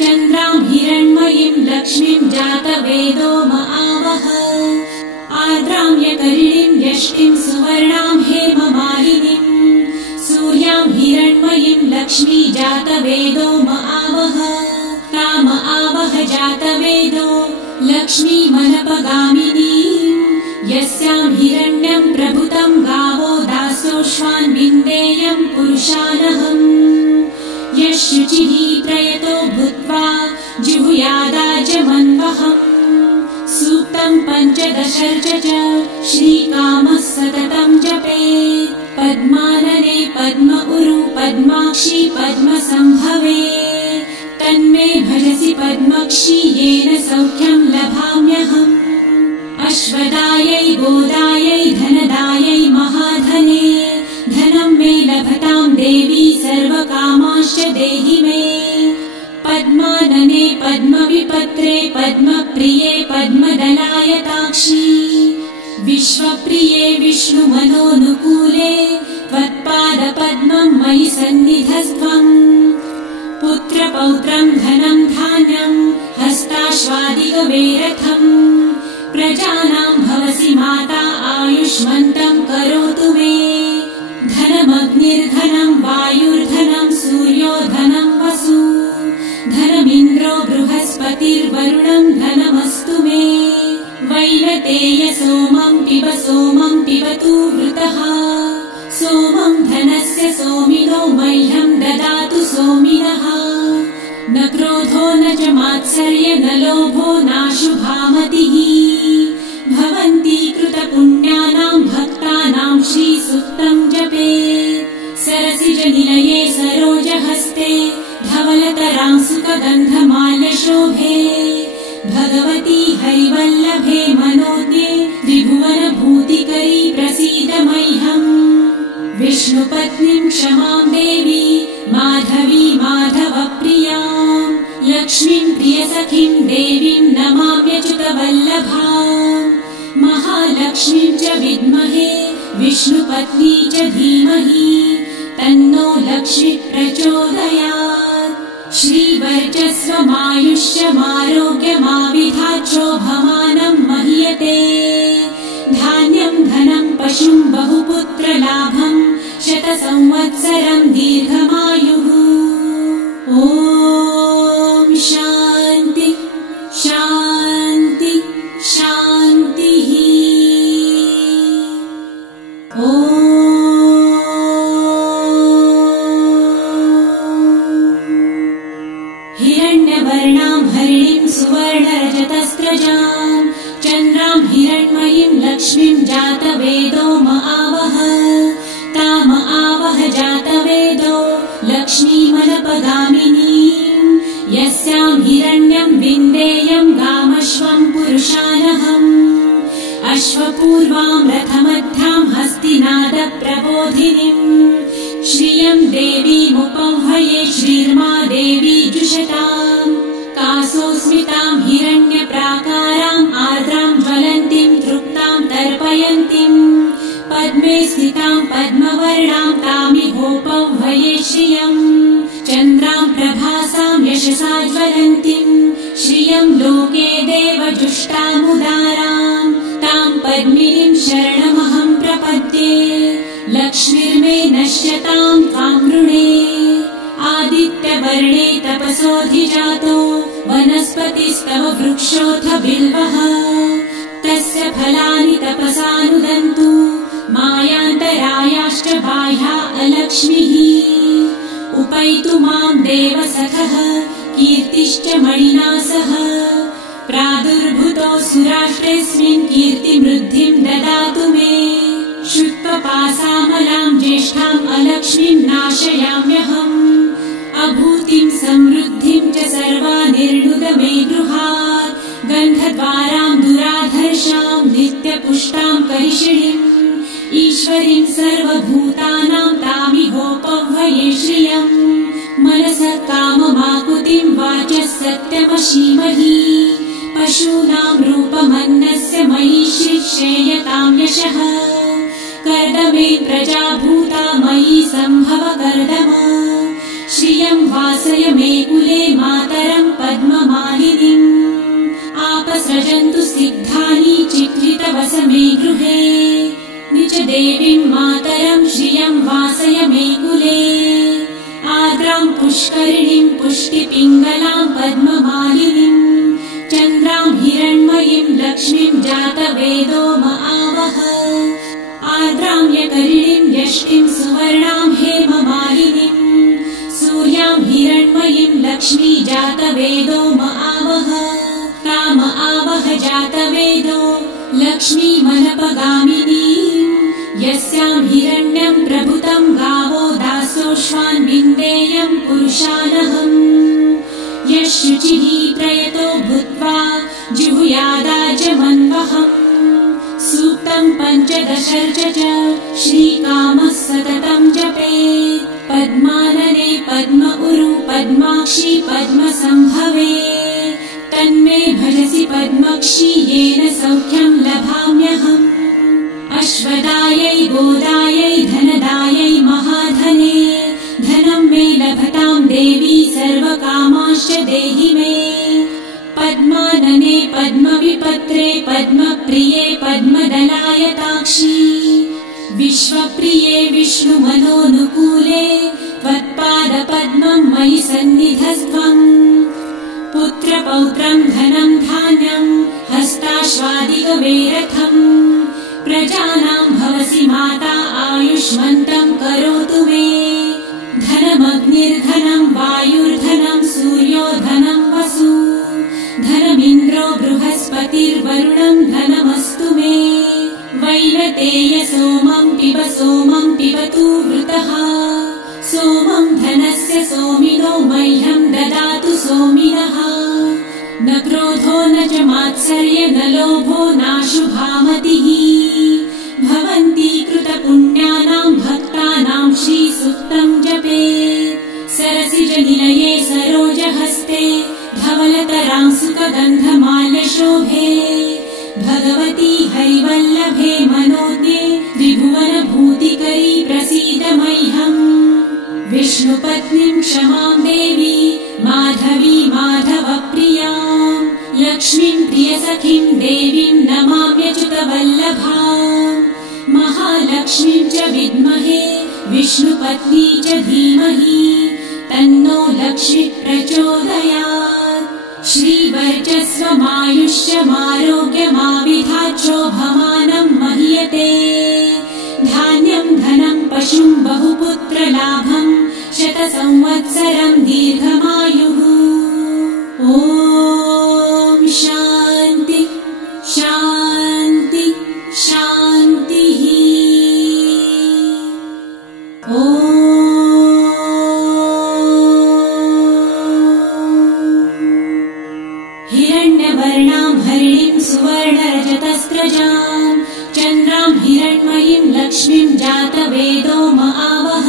चन्द्रां हिरण्मयीं लक्ष्मीं जातवेदो आवह आर्द्रां यकरिणीं यष्टिं सुवर्णां हेममालिनीं सूर्यां हिरण्मयीं लक्ष्मी जातवेदो आवह ताम आवह जातवेदो लक्ष्मीमनपगामिनीं यस्यां हिरण्यं प्रभुतं गावो दासोऽश्वान् विन्देयं पुरुषानहम् यशुचिः प्रयतो भूत्वा जिहुयादाजमन्वहम् सूक्तं पञ्चदशर्च च श्रीकामः सततं जपेत् पद्मानने पद्म उरु पद्माक्षी पद्मसम्भवे तन्मे भजसि पद्मक्षी येन सौख्यं लभाम्यहम् अश्वदायै गोदायै धनदायै महाधने धनं मे लभतां देवी सर्वकामाश्च देहि मे पद्मानने पद्मविपत्रे पद्मप्रिये पद्मदलायताक्षी विश्वप्रिये विष्णुमनोनुकूले त्वत्पादपद्मं मयि सन्निधस्त्वम् पुत्रपौत्रं धनं धान्यं हस्ताश्वादिगवेरथम् प्रजानां भवसि माता आयुष्मन्तं करोतु मे धनमग्निर्धनं वायुर्धनं सूर्यो धनं वसु धनमिन्द्रो बृहस्पतिर्वरुणं धनमस्तु मे वैनतेय सोमं पिबतु वृतः सोमं धनस्य सोमिनो मह्यं ददातु सोमिनः न क्रोधो न च मात्सर्य न लोभो नाशुभामतिः भवन्ति कृतपुण्यानां भक्तानां श्रीसूक्तं जपे सरसिजनिलये सरोजहस्ते धवलतरांसुकगन्धमाल्यशोभे भगवती हरिवल्लभे मनोज्ञे त्रिभुवनभूतिकरी प्रसीद मह्यम् विष्णुपत्नीं क्षमां देवी माधवी माधवप्रियां लक्ष्मीं प्रियसखीं देवीं नमाम्यच्युतवल्लभाम् महालक्ष्मीं च विद्महे विष्णुपत्नी च धीमहि तन्नो लक्ष्मी प्रचोदयात् श्रीवर्चस्वमायुष्यमारोग्यमाविधाच्छोभमानं महीयते धान्यं धनं पशुं बहुपुत्रलाभं शतसंवत्सरं दीर्घमायुः ॐ शान्ति शान्ति शान्तिः ॐ हिरण्यवर्णां हरिणीं सुवर्णरजतस्रजां चन्द्रां हिरण्मयीं लक्ष्मीं जातवेदो आवह ताम आवह जातवेदो लक्ष्मीमनपगामिनीं यस्यां हिरण्यं विन्देयं गामश्वं पुरुषानहम् अश्वपूर्वां रथमध्यां हस्तिनादप्रबोधिनीं श्रियं देवीमुपह्वये श्रीर्मा देवी जुषताम् कासोऽस्मितां हिरण्यप्राकाराम् आर्द्रां ज्वलन्तीं तृप्तां तर्पयन्तीं पद्मे स्थितां पद्मवर्णां तामिहोपह्वये श्रियम् चन्द्रां प्रभासां यशसा ज्वलन्तीं श्रियं लोके देवजुष्टामुदारां तां पद्मिनीं शरणमहं प्रपद्ये लक्ष्मीर्मे नश्यतां त्वां वृणे आदित्यवर्णे तपसोऽधिजातो वनस्पतिस्तव वृक्षोऽथ बिल्वः तस्य फलानि तपसानुदन्तु मायान्तरायाश्च बाह्या अलक्ष्मीः उपैतु मां देवसखः कीर्तिश्च मणिना सह प्रादुर्भूतो सुराष्ट्रेऽस्मिन् कीर्तिमृद्धिं ददातु मे शुक्लपासामलां ज्येष्ठाम् अलक्ष्मीं नाशयाम्यहम् अभूतिं समृद्धिं च सर्वानिर्णुद मे गृहात् गन्धद्वारां दुराधर्षां नित्यपुष्टां करिषिणीम् ईश्वरीं सर्वभूतानां तामिहोपह्वये श्रियम् मनसः काममाकुतिं वाचः सत्यमशीमहि पशूनां रूपमन्नस्य मयि श्रेयतां यशः कर्दमे प्रजाभूता मयि सम्भव कर्दम श्रियं वासय मे कुले मातरं पद्ममालिनीम् आपसृजन्तु सिद्धानि चित्रितवस मे गृहे निच देवीं मातरं श्रियं वासय मे कुले आर्द्रां पुष्करिणीं पुष्टिपिङ्गलां पद्ममालिनीम् चन्द्रां हिरण्मयीं लक्ष्मीं जातवेदो आवह आर्द्रां यकरिणीं यष्टिं सुवर्णां हेममालिनीम् सूर्यां हिरण्मयीं लक्ष्मी जातवेदो आवह ताम आवह जातवेदो लक्ष्मीमनपगामिनीम् यस्यां हिरण्यं प्रभुतं गावो दासोऽश्वान् विन्देयं पुरुषानहम् यः शुचिः प्रयतो भूत्वा जुहुयादाजमन्वहम् सूक्तं पञ्चदशर्च च श्रीकामः सततं जपेत् पद्मानने पद्म उरु पद्माक्षी पद्मसं सौख्यं लभाम्यहम् अश्वदायै गोदायै धनदायै महाधने धनं मे लभतां देवी सर्वकामांश्च देहि मे पद्मानने पद्मविपत्रे पद्मप्रिये पद्मदलायताक्षी विश्वप्रिये विष्णुमनोनुकूले त्वत्पादपद्मं मयि सन्निधस्त्वम् पुत्रपौत्रं धनं धान्यं हस्ताश्वादिगवेरथम् प्रजानां भवसि माता आयुष्मन्तं करोतु मे धनमग्निर्धनं वायुर्धनं सूर्यो धनं वसु धनमिन्द्रो बृहस्पतिर्वरुणं धनमस्तु मे वैनतेय सोमं पिबतु वृतः सोमं धनस्य सोमिनो मह्यं ददातु सोमिनः न क्रोधो न च मात्सर्य न लोभो नाशुभामतिः भवन्ति कृतपुण्यानां भक्तानां श्रीसूक्तं जपे सरसिजनिलये सरोजहस्ते धवलतरां सुखगन्धमाल्यशोभे भगवती हरिवल्लभे मनोज्ञे त्रिभुवनभूतिकरी प्रसीद मह्यम् विष्णुपत्नीं क्षमां देवी माधवी माधवप्रियां लक्ष्मीं प्रियसखीं देवीं नमाम्यच्युतवल्लभाम् महालक्ष्मीं च विद्महे विष्णुपत्नी च धीमहि तन्नो लक्ष्मी प्रचोदयात् श्रीवर्चस्वमायुष्यमारोग्यमाविधाच्छोभमानं महीयते धान्यं धनं पशुं बहुपुत्रलाभं शतसंवत्सरं दीर्घमायुः ॐ शान्ति शान्ति शान्तिः ॐ हिरण्यवर्णां हरिणीं सुवर्णरजतस्रजां चन्द्रां हिरण्मयीं लक्ष्मीं जातवेदो आवह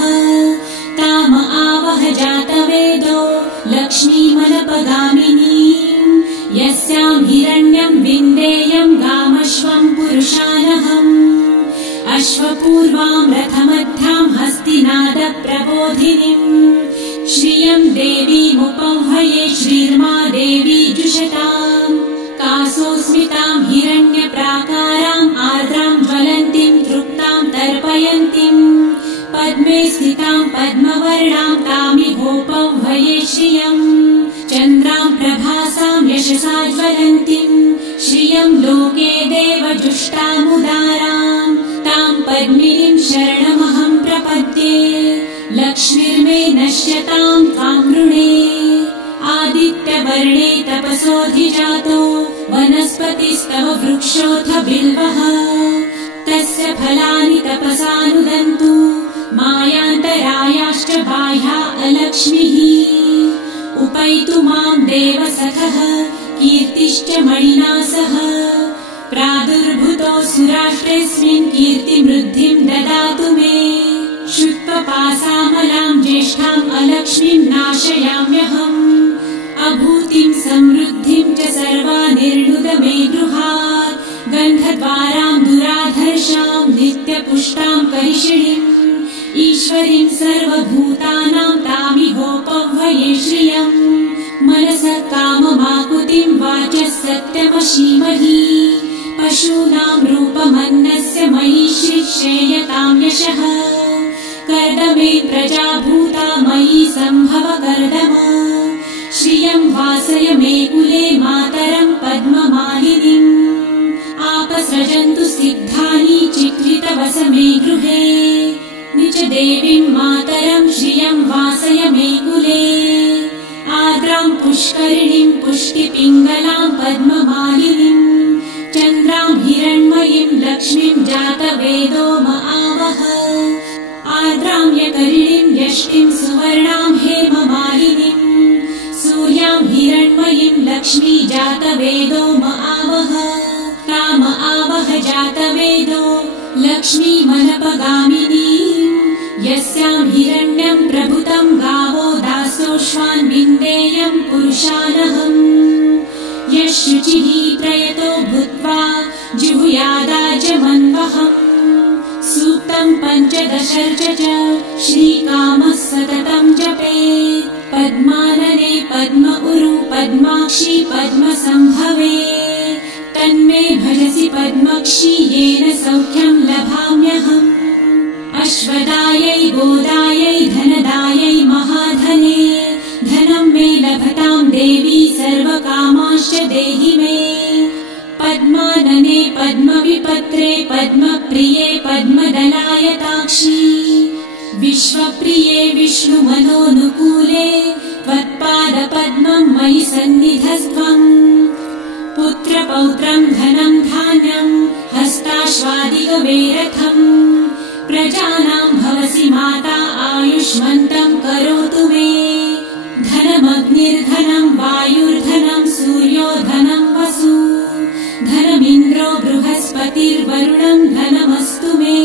ताम आवह जातवेदो लक्ष्मीमनपगामिनीं यस्यां हिरण्यं विन्देयं गामश्वं पुरुषानहम् अश्वपूर्वां रथमध्यां हस्तिनादप्रबोधिनीं श्रियं देवीमुपह्वये श्रीर्मा देवी जुषताम् कासोऽस्मितां हिरण्यप्राकाराम् आर्द्रां ज्वलन्तीं तृप्तां तर्पयन्तीं पद्मे स्थितां पद्मवर्णां तामिहोपह्वये श्रियम् चन्द्रां प्रभासां यशसा ज्वलन्तीं श्रियं लोके देवजुष्टामुदारां तां पद्मिनीं शरणमहं प्रपद्ये लक्ष्मीर्मे नश्यतां त्वां नृणे आदित्यवर्णे तपसोऽधिजातो वनस्पतिस्तव वृक्षोऽथ बिल्वः तस्य फलानि तपसानुदन्तु मायान्तरायाश्च बाह्या अलक्ष्मीः उपैतु मां देवसखः कीर्तिश्च मणिना सह प्रादुर्भूतो सुराष्ट्रेऽस्मिन् कीर्तिमृद्धिं ददातु मे शुत्वपासामलां ज्येष्ठाम् अलक्ष्मीं नाशयाम्यहम् अभूतिं समृद्धिं च सर्वानिर्णुद मे गृहात् गन्धद्वारां दुराधर्षां नित्यपुष्टां करिषिणीम् ईश्वरीं सर्वभूतानां तामिहोपह्वये श्रियम् मनसः काममाकुतिं वाचः सत्यमशीमहि पशूनां रूपमन्नस्य मयि श्रेयतां यशः कर्दमे प्रजाभूता मयि सम्भव कर्दम श्रियं वासय मे कुले मातरं पद्ममालिनीम् आपसृजन्तु सिद्धानि चित्रितवस मे गृहे निज देवीं मातरं श्रियं वासय मे कुले आर्द्रां पुष्करिणीं पुष्टिपिङ्गलां पद्ममालिनीं चन्द्रां हिरण्मयीं लक्ष्मीं जातवेदो आवह आर्द्रां यकरिणीं यष्टिं सुवर्णां हेममालिनीं सूर्यां हिरण्मयीं लक्ष्मी जातवेदो आवह ताम आवह जातवेदो लक्ष्मीमनपगामिनीं यस्यां हिरण्यं प्रभुतं गावो दासोऽश्वान् विन्देयं पुरुषानहम् यः शुचिः प्रयतो भूत्वा जुहुयादाजमन्वहम् सूक्तम् पञ्चदशर्च च श्रीकामः सततं जपेत् पद्मानने पद्म उरु पद्माक्षी पद्मसम्भवे तन्मे भजसि पद्मक्षी येन सौख्यं लभाम्यहम् अश्वदायै गोदायै धनदायै महाधने धनं मे लभतां देवी सर्वकामांश्च देहि मे पद्मानने पद्मविपत्रे पद्मप्रिये पद्मदलायताक्षी विश्वप्रिये विष्णुमनोनुकूले त्वत्पादपद्मं मयि सन्निधस्त्वम् पुत्रपौत्रं धनं धान्यं हस्ताश्वादिगवेरथम् प्रजानां भवसि माता आयुष्मन्तं करोतु मे धनमग्निर्धनं वायुर्धनं सूर्यो धनं वसु धनमिन्द्रो बृहस्पतिर्वरुणं धनमस्तु मे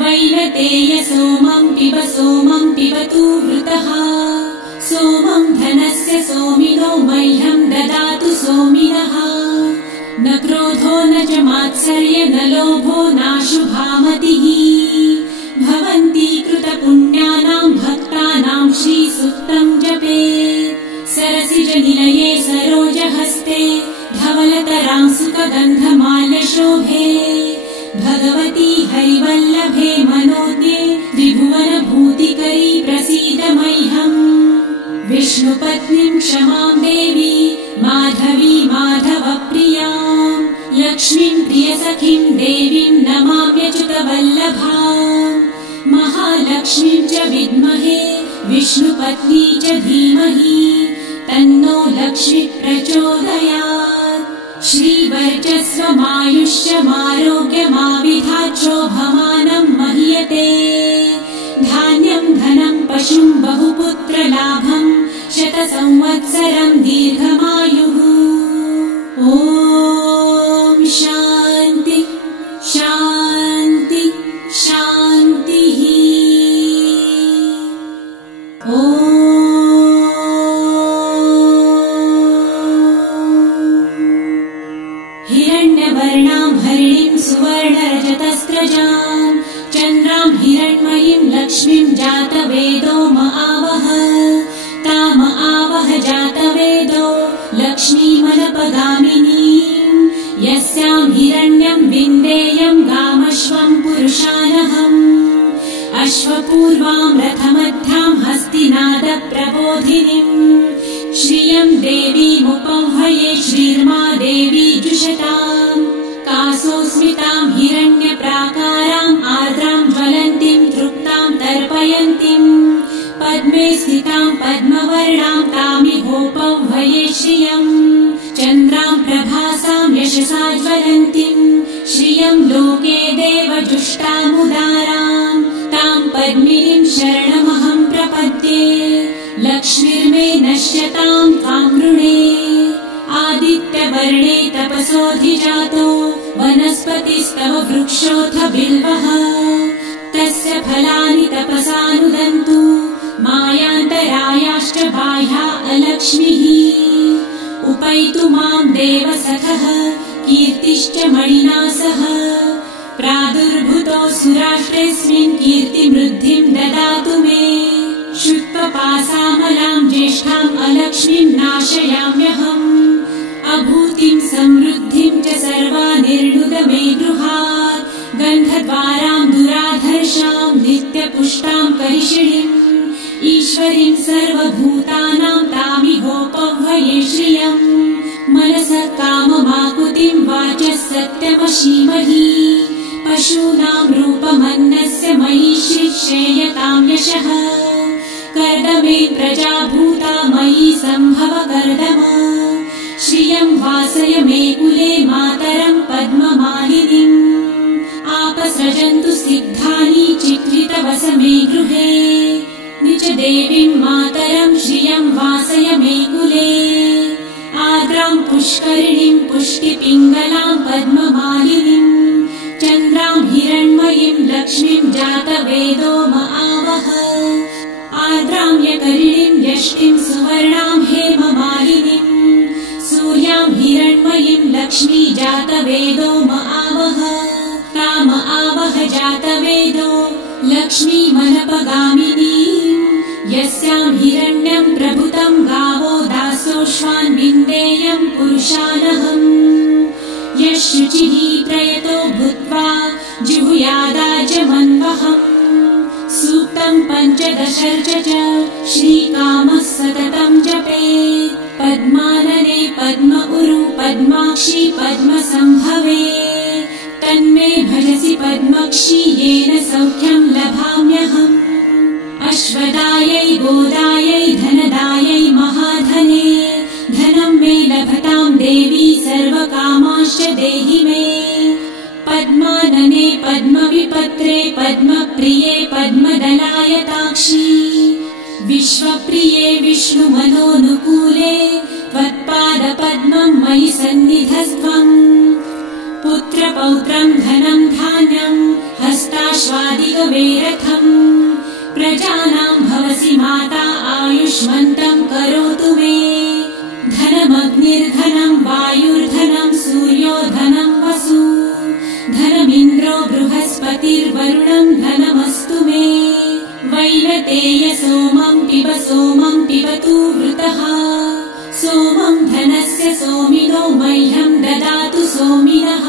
वैनतेय सोमं पिबतु वृतः सोमं धनस्य सोमिनो मह्यं ददातु सोमिनः न क्रोधो न च मात्सर्य न लोभो नाशुभामतिः भवन्ति कृतपुण्यानां भक्तानां श्रीसूक्तं जपेत् सरसिजनिलये सरोजहस्ते धवलतरां सुखगन्धमाल्यशोभे भगवती हरिवल्लभे मनोज्ञे त्रिभुवनभूतिकरी प्रसीद मह्यम् विष्णुपत्नीं क्षमां देवी माधवी माधवप्रियां लक्ष्मीं प्रियसखीं देवीं नमाम्यच्युतवल्लभाम् महालक्ष्मीं च विद्महे विष्णुपत्नी च धीमहि तन्नो लक्ष्मी प्रचोदयात् श्रीवर्चस्वमायुष्यमारोग्यमाविधाच्छोभमानं महीयते धान्यं धनं पशुं बहुपुत्रलाभं शतसंवत्सरं दीर्घमायुः ॐ शान्ति शान्ति शान्तिः ॐ हिरण्यवर्णां हरिणीं सुवर्णरजतस्रजां चन्द्रां हिरण्मयीं लक्ष्मीं जातवेदो महावह ताम आवह जातवेदो लक्ष्मीमनपगामिनीं यस्यां हिरण्यं विन्देयं गामश्वं पुरुषानहम् अश्वपूर्वां रथमध्यां हस्तिनादप्रबोधिनीं श्रियं देवीमुपह्वये श्रीर्मा देवी जुषताम् कासोस्मितां हिरण्यप्राकाराम् आर्द्रां ज्वलन्तीं तृप्तां तर्पयन्तीं पद्मे स्थितां पद्मवर्णां तामिहोपह्वये श्रियं चन्द्रां प्रभासां यशसा ज्वलन्तीं श्रियं लोके देवजुष्टामुदारां तां पद्मिनीं शरणमहं प्रपद्ये लक्ष्मीर्मे नश्यतां त्वां वृणे आदित्यवर्णे तपसोऽधिजातो वनस्पतिस्तव वृक्षोऽथ बिल्वः तस्य फलानि तपसानुदन्तु मायान्तरायाश्च बाह्या अलक्ष्मीः उपैतु मां देवसखः कीर्तिश्च मणिना सह प्रादुर्भूतो सुराष्ट्रेऽस्मिन् कीर्तिमृद्धिं ददातु मे शुत्वपासामलां ज्येष्ठाम् अलक्ष्मीं नाशयाम्यहम् अभूतिं समृद्धिं च सर्वानिर्णुद मे गृहात् गन्धद्वारां दुराधर्षां नित्यपुष्टां करिषिणीम् ईश्वरीं सर्वभूतानां तामिहोपह्वये श्रियम् मनसः काममाकुतिं वाचः सत्यमशीमहि पशूनां रूपमन्नस्य मयि श्रेयतां यशः कर्दमे प्रजाभूता मयि सम्भव कर्दम श्रियं वासय मे कुले मातरं पद्ममालिनीम् आपसृजन्तु सिद्धानि चित्रितवस मे गृहे निज देवीं मातरं श्रियं वासय मे कुले आर्द्रां पुष्करिणीं पुष्टिपिङ्गलां पद्ममालिनीं चन्द्रां हिरण्मयीं लक्ष्मीं जातवेदो महावह आर्द्रां यकरिणीं यष्टिं सुवर्णां हेममालिनीं सूर्या यस्यां हिरण्मयीं लक्ष्मी जातवेदो आवह ताम आवह जातवेदो लक्ष्मीमनपगामिनीं यस्यां हिरण्यं प्रभुतं गावो दासोऽश्वान् विन्देयं पुरुषानहम् यः शुचिः प्रयतो भूत्वा जिहुयादाजमन्वहम् सूक्तं पञ्चदशर्च च श्रीकामः सततं जपेत् पद्मानने पद्म उरु पद्माक्षी पद्मसंभवे तन्मे भजसि पद्मक्षी येन सौख्यं लभाम्यहम् अश्वदायै गोदायै धनदायै महाधने धनं मे लभतां देवी सर्वकामाश्च देहि मे पद्मानने पद्मविपत्रे पद्मप्रिये पद्मदलायताक्षी विश्वप्रिये विष्णुमनोनुकूले त्वत्पादपद्मं मयि सन्निधस्त्वम् पुत्रपौत्रं धनं धान्यं हस्ताश्वादिगवेरथम् प्रजानां भवसि माता आयुष्मन्तं करोतु मे धनमग्निर्धनं वायुर्धनं सूर्यो धनं वसु धनमिन्द्रो बृहस्पतिर्वरुणं धनमस्तु मे वैनतेय सोमं पिबतु वृतः सोमं धनस्य सोमिनो मह्यं ददातु सोमिनः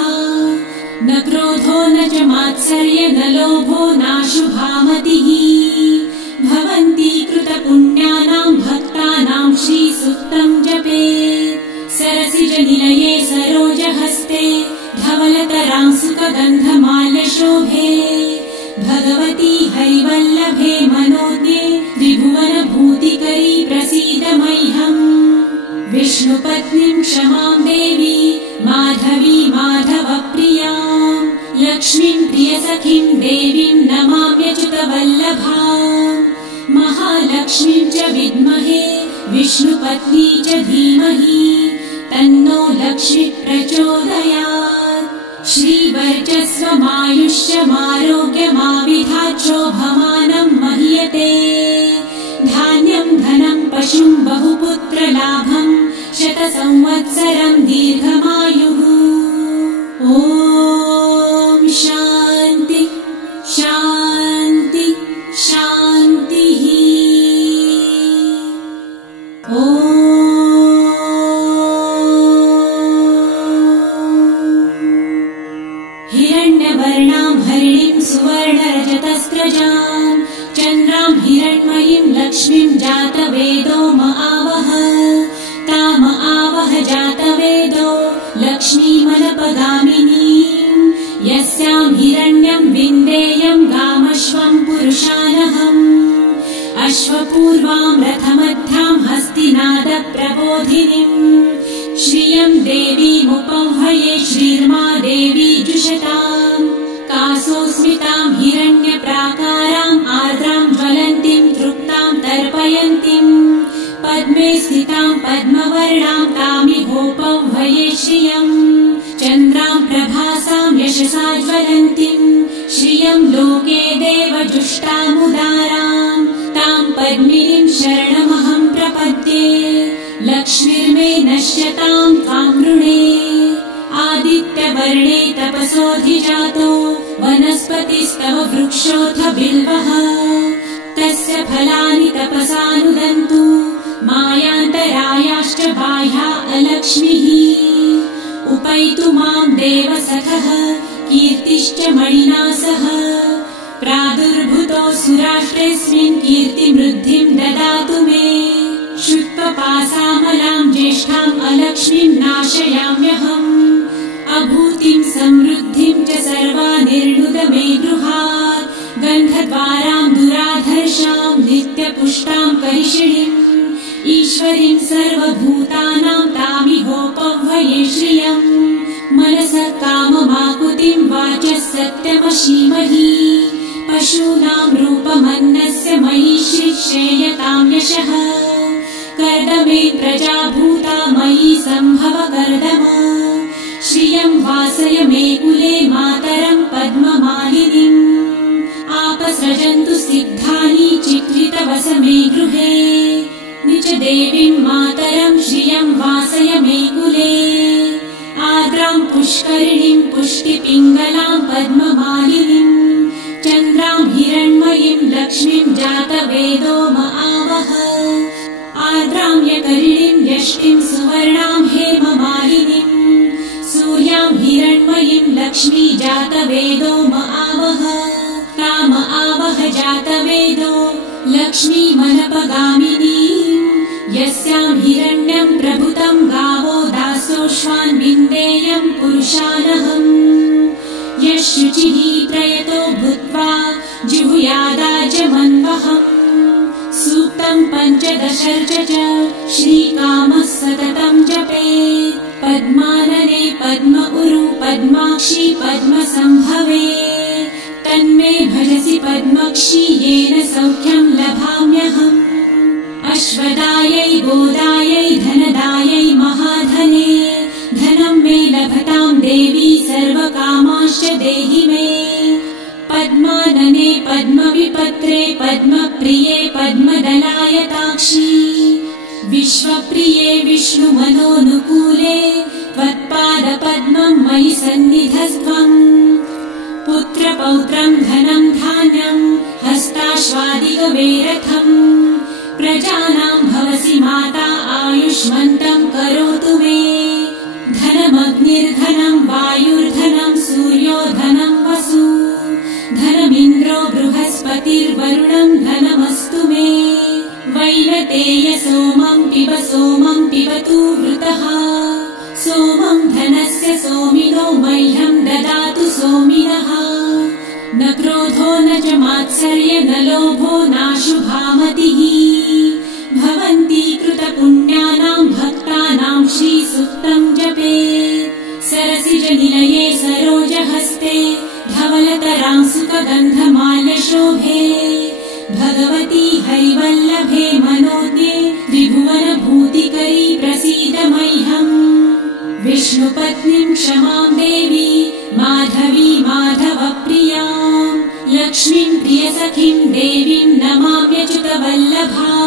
न क्रोधो न च मात्सर्य न लोभो नाशुभामतिः भवन्ति कृतपुण्यानां भक्तानां श्रीसूक्तं जपेत् सरसिजनिलये सरोजहस्ते धवलतरां सुखगन्धमाल्यशोभे भगवती हरिवल्लभे मनोज्ञे त्रिभुवनभूतिकरी प्रसीद मह्यम् विष्णुपत्नीं क्षमां देवी माधवी माधवप्रियां लक्ष्मीं प्रियसखीं देवीं नमाम्यच्युतवल्लभाम् महालक्ष्मीं च विद्महे विष्णुपत्नी च धीमहि तन्नो लक्ष्मी प्रचोदयात् श्रीवर्चस्वमायुष्यमारोग्यमाविधाच्छोभमानं मह्यते धान्यं धनं पशुं बहुपुत्रलाभं शतसंवत्सरं दीर्घमायुः ॐ शान्ति शान्ति शान्तिः ॐ हिरण्यवर्णां हरिणीं सुवर्णरजतस्रजां चन्द्रां हिरण्मयीं लक्ष्मीं जातवेदो आवह ताम आवह जातवेदो लक्ष्मीमनपगामिनीं यस्यां हिरण्यं विन्देयं गामश्वं पुरुषानहम् अश्वपूर्वां रथमध्यां हस्तिनादप्रबोधिनीं श्रियं देवीमुपह्वये श्रीर्मा देवी जुषतां कासोऽस्मितां हिरण्यप्राकाराम् आर्द्रां ज्वलन्तीं तृप्तां तर्पयन्तीं पद्मे स्थितां पद्मवर्णां तामिहोपह्वये श्रियं चन्द्रां प्रभासां यशसा ज्वलन्तीं श्रियं लोके देवजुष्टामुदारां तां पद्मिनीं शरणमहं प्रपद्ये लक्ष्मीर्मे नश्यतां त्वां वृणे आदित्यवर्णे तपसोऽधिजातो वनस्पतिस्तव वृक्षोऽथ बिल्वः तस्य फलानि तपसानुदन्तु मायान्तरायाश्च बाह्या अलक्ष्मीः उपैतु मां देवसखः कीर्तिश्च मणिना सह प्रादुर्भूतो सुराष्ट्रेऽस्मिन् कीर्तिमृद्धिं ददातु मे शुत्वपासामलां ज्येष्ठाम् अलक्ष्मीं नाशयाम्यहम् अभूतिं समृद्धिं च सर्वानिर्णुद मे गृहात् गन्धद्वारां दुराधर्षां नित्यपुष्टां करिषिणीम् ईश्वरीं सर्वभूतानां तामिहोपह्वये श्रियम् मनसः काममाकुतिं वाचः सत्यमशीमहि पशूनां रूपमन्नस्य मयि श्रेयतां यशः कर्दमे प्रजाभूता मयि सम्भव कर्दम श्रियं वासय मे कुले मातरं पद्ममालिनीम् आपसृजन्तु सिद्धानि चित्रितवस मे गृहे निच देवीं मातरं श्रियं वासय मे कुले आर्द्रां पुष्करिणीं पुष्टिपिङ्गलां पद्ममालिनीं चन्द्रां हिरण्मयीं लक्ष्मीं जातवेदो म आवह आर्द्रां यकरिणीं यष्टिं सुवर्णां हेममालिनीं सूर्यां हिरण्मयीं लक्ष्मी जातवेदो म आवह ताम आवह जातवेदो लक्ष्मी मनपगामिनीं यस्यां हिरण्यं प्रभुतं गावो दासोऽश्वान् विन्देयं पुरुषानहम् यशुचिः प्रयतो भूत्वा जिहुयादाजमन्वहम् सूक्तं पञ्चदशर्च च श्रीकामः सततं जपेत् पद्मानने पद्म उरु पद्माक्षी पद्मसम्भवे तन्मे भजसि पद्मक्षी येन सौख्यं लभाम्यहम् अश्वदायै गोदायै धनदायै महाधने धनं मे लभतां देवी सर्वकामाश्च देहि मे पद्मानने पद्मविपत्रे पद्मप्रिये पद्मदलायताक्षी विश्वप्रिये विष्णुमनोनुकूले त्वत्पादपद्मं मयि सन्निधस्त्वम् पुत्रपौत्रं धनं धान्यं हस्ताश्वादिगवेरथम् प्रजानां भवसि माता आयुष्मन्तं करोतु मे धनमग्निर्धनं वायुर्धनं सूर्यो धनं वसु धनमिन्द्रो बृहस्पतिर्वरुणं धनमस्तु मे वैनतेय सोमं पिबतु वृतः सोमं धनस्य सोमिनो मह्यं ददातु सोमिनः न क्रोधो न च मात्सर्य न लोभो नाशुभामतिः भवन्ति कृतपुण्यानां भक्तानां श्रीसूक्तं जपेत् सरसिजनिलये सरोजहस्ते धवलतरां सुखगन्धमाल्यशोभे भगवती हरिवल्लभे मनोज्ञे त्रिभुवनभूतिकरी प्रसीद मह्यम् विष्णुपत्नीं क्षमां देवी माधवी माधवप्रियां लक्ष्मीं प्रियसखीं देवीं नमाम्यच्युतवल्लभां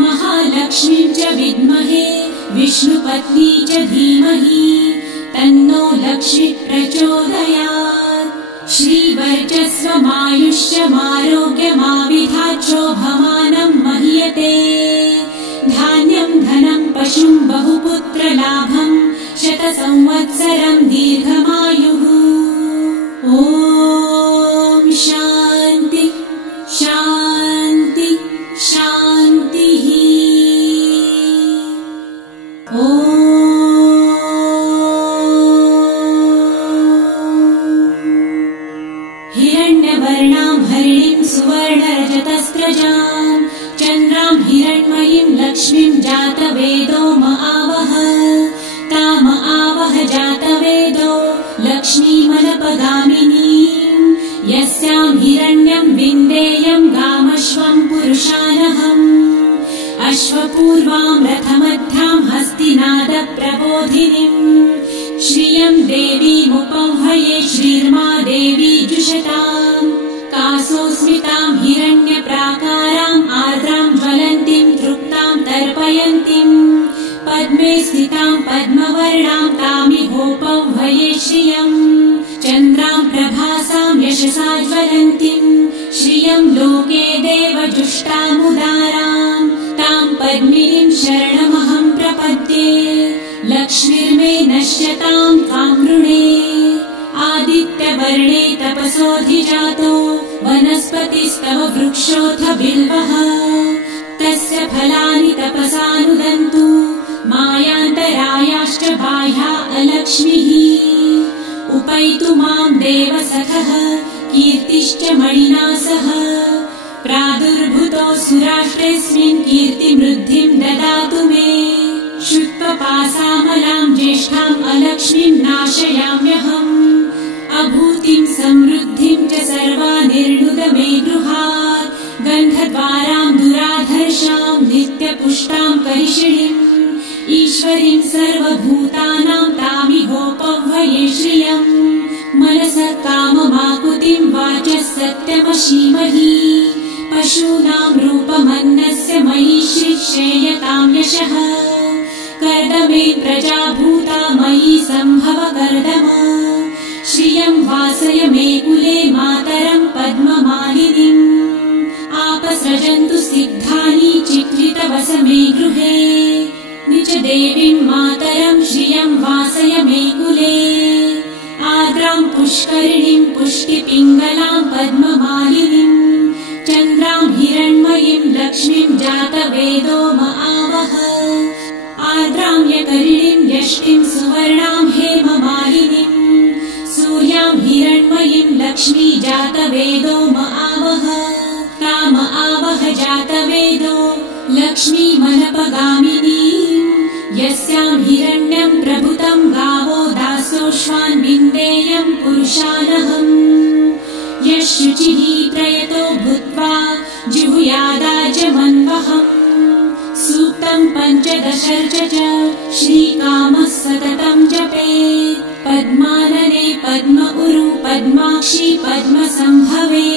महालक्ष्मीं च विद्महे विष्णुपत्नी च धीमहि तन्नो लक्ष्मी प्रचोदयात् श्रीवर्चस्वमायुष्यमारोग्यमाविधाच्छोभमानं मह्यते धान्यं धनं पशुं बहुपुत्रलाभं शतसंवत्सरं दीर्घमायुः ॐ शान्ति शान्ति शान्तिः ॐ हिरण्यवर्णां हरिणीं सुवर्णरजतस्रजां चन्द्रां हिरण्मयीं लक्ष्मीं जातवेदो म आवह ताम आवह जातवेदो लक्ष्मीमनपगामिनीं यस्यां हिरण्यं विन्देयं गामश्वं पुरुषानहम् अश्वपूर्वां रथमध्यां हस्तिनादप्रबोधिनीं श्रियं देवीमुपह्वये श्रीर्मा देवी जुषतां कासोऽस्मितां हिरण्यप्राकाराम् आर्द्रां ज्वलन्तीं तृप्तां तर्पयन्तीं पद्मे स्थितां पद्मवर्णां तामिहोपह्वये श्रियं चन्द्रां प्रभासां यशसा ज्वलन्तीं श्रियं लोके देवजुष्टामुदारां तां पद्मिनीं शरणमहं प्रपद्ये लक्ष्मीर्मे नश्यतां त्वां वृणे आदित्यवर्णे तपसोऽधिजातो वनस्पतिस्तव वृक्षोऽथ बिल्वः तस्य फलानि तपसानुदन्तु मायान्तरायाश्च बाह्या अलक्ष्मीः उपैतु मां देवसखः कीर्तिश्च मणिना सह प्रादुर्भूतो सुराष्ट्रेऽस्मिन् कीर्तिमृद्धिं ददातु मे शुक्लपासामलां ज्येष्ठाम् अलक्ष्मीं नाशयाम्यहम् अभूतिं समृद्धिं च सर्वानिर्णुद मे गृहात् गन्धद्वारां दुराधर्षां नित्यपुष्टां करिषिणीम् ईश्वरीं सर्वभूतानां तामिहोपह्वये श्रियम् मनसः काममाकुतिं वाचः सत्यमशीमहि पशूनां रूपमन्नस्य मयि श्रीः श्रेयतां यशः कर्दमे प्रजाभूता मयि सम्भव कर्दम श्रियं वासय मे कुले मातरं पद्ममालिनीम् आपसृजन्तु सिद्धानि चित्रितवस मे गृहे निज देवीं मातरं श्रियं वासय मे कुले आर्द्रां पुष्करिणीं पुष्टिपिङ्गलां पद्ममालिनीं चन्द्रां हिरण्मयीं लक्ष्मीं जातवेदो म आवह आर्द्रां यकरिणीं यष्टिं सुवर्णां हेममालिनीं सूर्यां हिरण्मयीं लक्ष्मी जातवेदो म आवह ताम आवह जातवेदो लक्ष्मी मनपगामिनीं यस्यां हिरण्यं प्रभुतं गावो दासोऽश्वान् विन्देयं पुरुषानहम् यशुचिः प्रयतो भूत्वा जिहुयादाजमन्वहम् सूक्तं पञ्चदशर्च च श्रीकामः सततं जपेत् पद्मानने पद्म उरु पद्माक्षी पद्मसम्भवे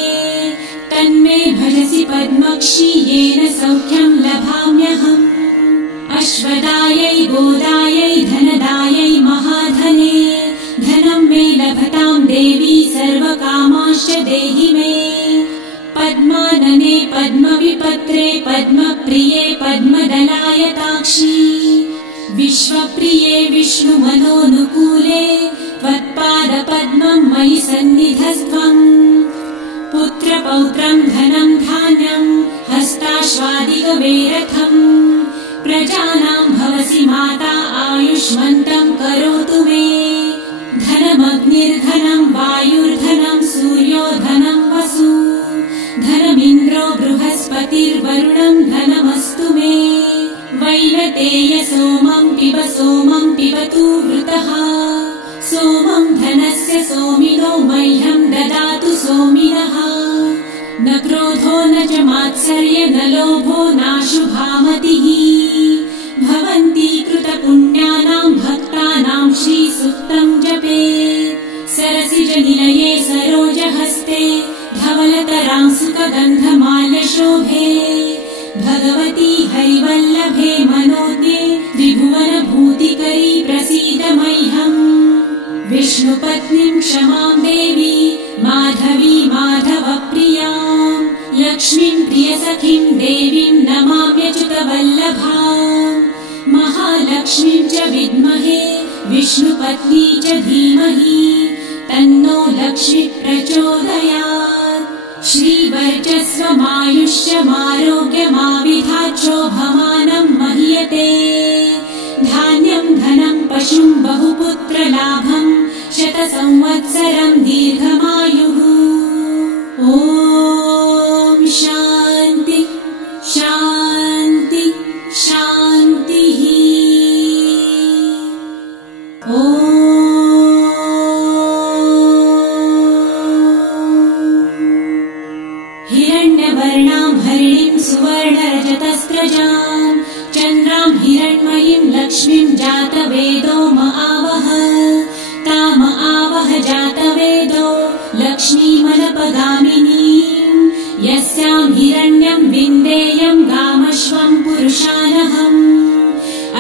तन्मे भजसि पद्मक्षी येन सौख्यं लभाम्यहम् अश्वदायै गोदायै धनदायै महाधने धनं मे लभतां देवी सर्वकामाश्च देहि मे पद्मानने पद्मविपत्रे पद्मप्रिये पद्मदलायताक्षी विश्वप्रिये विष्णुमनोनुकूले त्वत्पादपद्मं मयि सन्निधस्त्वम् पुत्रपौत्रं धनं धान्यं हस्ताश्वादिगवेरथम् प्रजानां भवसि माता आयुष्मन्तं करोतु मे धनमग्निर्धनं वायुर्धनं सूर्यो धनं वसु धनमिन्द्रो बृहस्पतिर्वरुणं धनमस्तु मे वैनतेय सोमं पिबतु वृतः सोमं धनस्य सोमिनो मह्यं ददातु सोमिनः न क्रोधो न च मात्सर्य न लोभो नाशुभामतिः भवन्ति कृतपुण्यानां भक्तानां श्रीसूक्तं जपेत् सरसिजनिलये सरोजहस्ते धवलतरां सुखगन्धमाल्यशोभे भगवती हरिवल्लभे मनोज्ञे त्रिभुवनभूतिकरी प्रसीद मह्यम् विष्णुपत्नीं क्षमां देवी माधवी माधवप्रियां लक्ष्मीं प्रियसखीं देवीं नमाम्यच्युतवल्लभाम् महालक्ष्मीं च विद्महे विष्णुपत्नी च धीमहि तन्नो लक्ष्मी प्रचोदयात् श्रीवर्चस्वमायुष्यमारोग्यमाविधाच्छोभमानं मह्यते धान्यं धनं पशुं बहुपुत्रलाभं शतसंवत्सरं दीर्घमायुः ॐ शान्ति शान्ति शान्तिः ॐ हिरण्यवर्णां हरिणीं सुवर्णरजतस्रजां चन्द्रां हिरण्मयीं लक्ष्मीं जातवेदो म आवह ताम आवह जातवेदो लक्ष्मीमनपगामिनीं यस्यां हिरण्यं विन्देयं गामश्वं पुरुषानहम्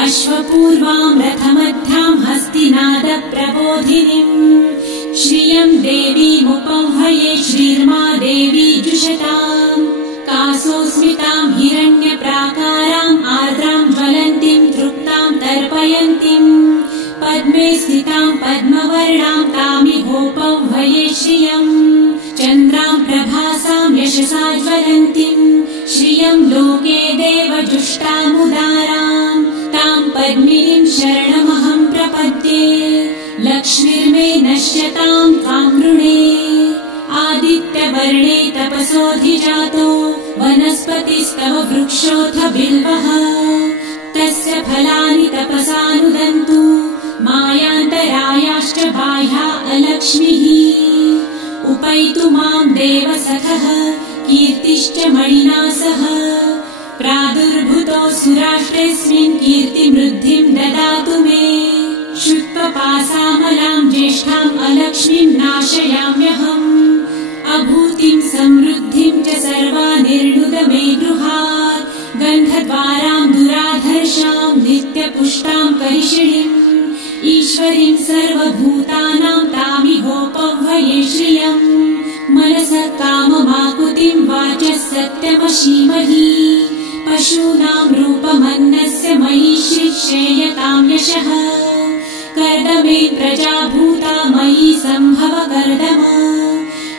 अश्वपूर्वां रथमध्यां हस्तिनादप्रबोधिनीं श्रियं देवीमुपह्वये श्रीर्मा देवी जुषताम् कासोऽस्मितां हिरण्यप्राकाराम् आर्द्रां ज्वलन्तीं तृप्तां तर्पयन्तीं पद्मे स्थितां पद्मवर्णां तामिहोपह्वये श्रियम् चन्द्रां प्रभासां यशसा ज्वलन्तीं श्रियं लोके देवजुष्टामुदारां तां पद्मिनीं शरणमहं प्रपद्ये लक्ष्मीर्मे नश्यतां त्वां वृणे आदित्यवर्णे तपसोऽधिजातो वनस्पतिस्तव वृक्षोऽथ बिल्वः तस्य फलानि तपसानुदन्तु मायान्तरायाश्च बाह्या अलक्ष्मीः उपैतु मां देवसखः कीर्तिश्च मणिना सह प्रादुर्भूतो सुराष्ट्रेऽस्मिन् कीर्तिमृद्धिं ददातु मे शुक्लपासामलां ज्येष्ठाम् अलक्ष्मीं नाशयाम्यहम् अभूतिं समृद्धिं च सर्वानिर्णुद मे गृहात् गन्धद्वारां सर्वभूतानां तामिहोपह्वये श्रियम् मनसः काममाकुतिं वाचः सत्यमशीमहि पशूनां रूपमन्नस्य मयि श्रेयतां यशः कर्दमे प्रजाभूता मयि सम्भव कर्दम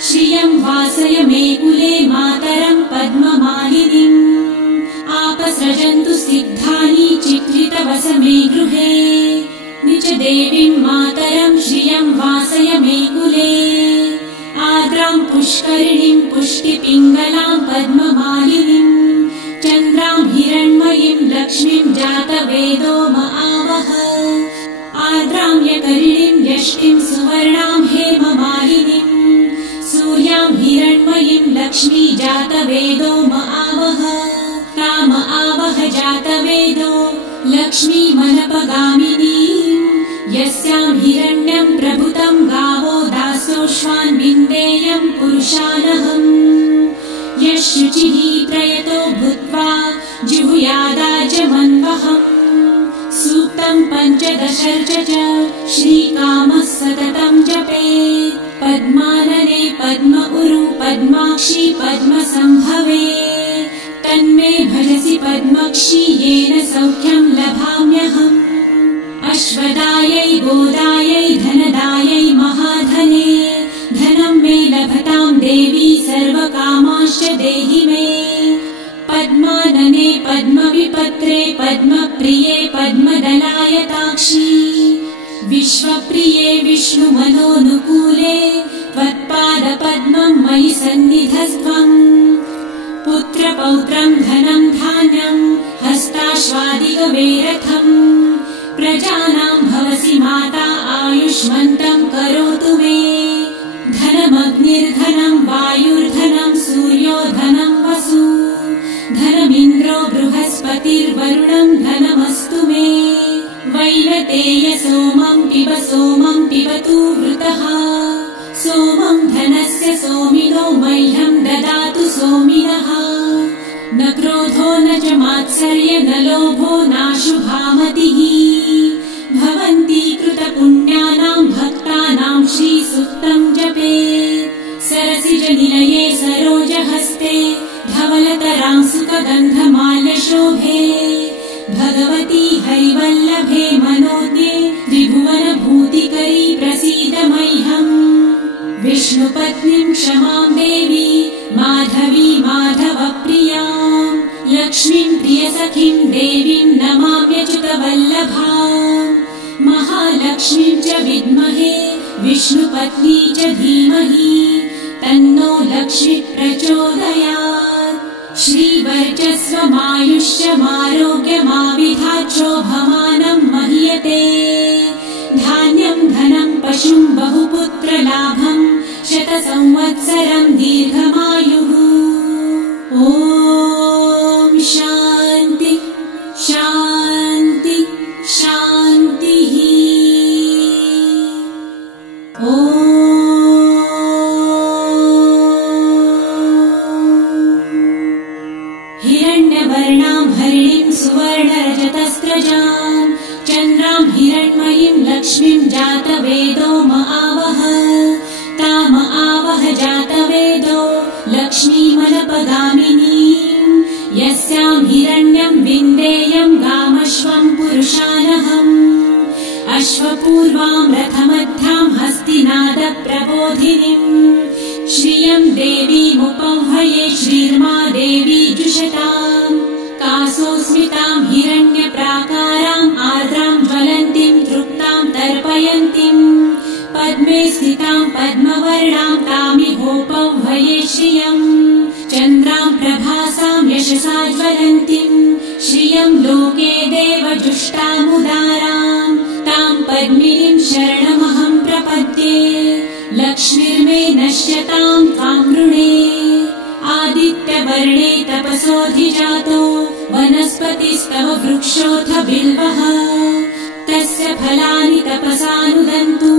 श्रियं वासय मे कुले मातरं पद्ममालिनीम् आपसृजन्तु सिद्धानि चित्रितवस मे गृहे निज देवीं मातरं श्रियं वासय मे कुले आर्द्रां पुष्करिणीं पुष्टिपिङ्गलां पद्ममालिनीम् चन्द्रां हिरण्मयीं लक्ष्मीं जातवेदो म आवह आर्द्रां यकरिणीं यष्टिं सुवर्णां हेममालिनीम् सूर्यां हिरण्मयीं लक्ष्मी जातवेदो म आवह ताम आवह जातवेदो लक्ष्मी मनपगामिनीम् यस्यां हिरण्यं प्रभुतं गावो दासोऽश्वान् विन्देयं पुरुषानहम् यः शुचिः प्रयतो भूत्वा जुहुयादाजमन्वहम् सूक्तं पञ्चदशर्च च श्रीकामः सततं जपेत् पद्मानने पद्म उरु पद्माक्षी पद्मसम्भवे तन्मे भजसि पद्मक्षी येन सौख्यं लभाम्यहम् अश्वदायै गोदायै धनदायै महाधने धनं मे लभतां देवी सर्वकामाश्च देहि मे पद्मानने पद्मविपत्रे पद्मप्रिये पद्मदलायताक्षी विश्वप्रिये विष्णुमनोनुकूले त्वत्पादपद्मं मयि सन्निधस्त्वम् पुत्रपौत्रं धनं धान्यं हस्ताश्वादिगवेरथम् प्रजानां भवसि माता आयुष्मन्तं करोतु मे धनमग्निर्धनं वायुर्धनं सूर्यो धनं वसु धनमिन्द्रो बृहस्पतिर्वरुणं धनमस्तु मे वैनतेय सोमं पिबतु वृतः सोमं धनस्य सोमिनो मह्यं ददातु सोमिनः न क्रोधो न च मात्सर्य न लोभो नाशुभामतिः भवन्ति कृतपुण्यानां भक्तानां श्रीसूक्तं जपेत् सरसिजनिलये सरोजहस्ते धवलतरां सुखगन्धमाल्यशोभे भगवती हरिवल्लभे मनोज्ञे त्रिभुवनभूतिकरी प्रसीद मह्यम् विष्णुपत्नीं क्षमां देवी माधवी माधवप्रियां लक्ष्मीं प्रियसखीं देवीं नमाम्यच्युतवल्लभाम् महालक्ष्मीं च विद्महे विष्णुपत्नी च धीमहि तन्नो लक्ष्मी प्रचोदयात् श्रीवर्चस्वमायुष्यमारोग्यमाविधाच्छोभमानं महीयते धान्यं धनं पशुं बहुपुत्रलाभं शतसंवत्सरं दीर्घमायुः ॐ शान्ति शान्ति शान्तिः ॐ हिरण्यवर्णां हरिणीं सुवर्णरजतस्रजां चन्द्रां हिरण्मयीं लक्ष्मीं जातवेदो म आवह ताम आवह जातवेदो लक्ष्मीमनपगामिनीं यस्यां हिरण्यं विन्देयं गामश्वं पुरुषानहम् अश्वपूर्वां रथमध्यां हस्तिनादप्रबोधिनीम् श्रियं देवीमुपह्वये श्रीर्मा देवी जुषताम् कासोऽस्मितां हिरण्यप्राकाराम् आर्द्रां ज्वलन्तीं तृप्तां तर्पयन्तीम् पद्मे स्थितां पद्मवर्णां तामिहोपह्वये श्रियम् चन्द्रां प्रभासां यशसा ज्वलन्तीं श्रियं लोके देवजुष्टामुदारां तां पद्मिनीं शरणमहं प्रपद्ये लक्ष्मीर्मे नश्यतां त्वां गृणे आदित्यवर्णे तपसोऽधिजातो वनस्पतिस्तव वृक्षोऽथ बिल्वः तस्य फलानि तपसानुदन्तु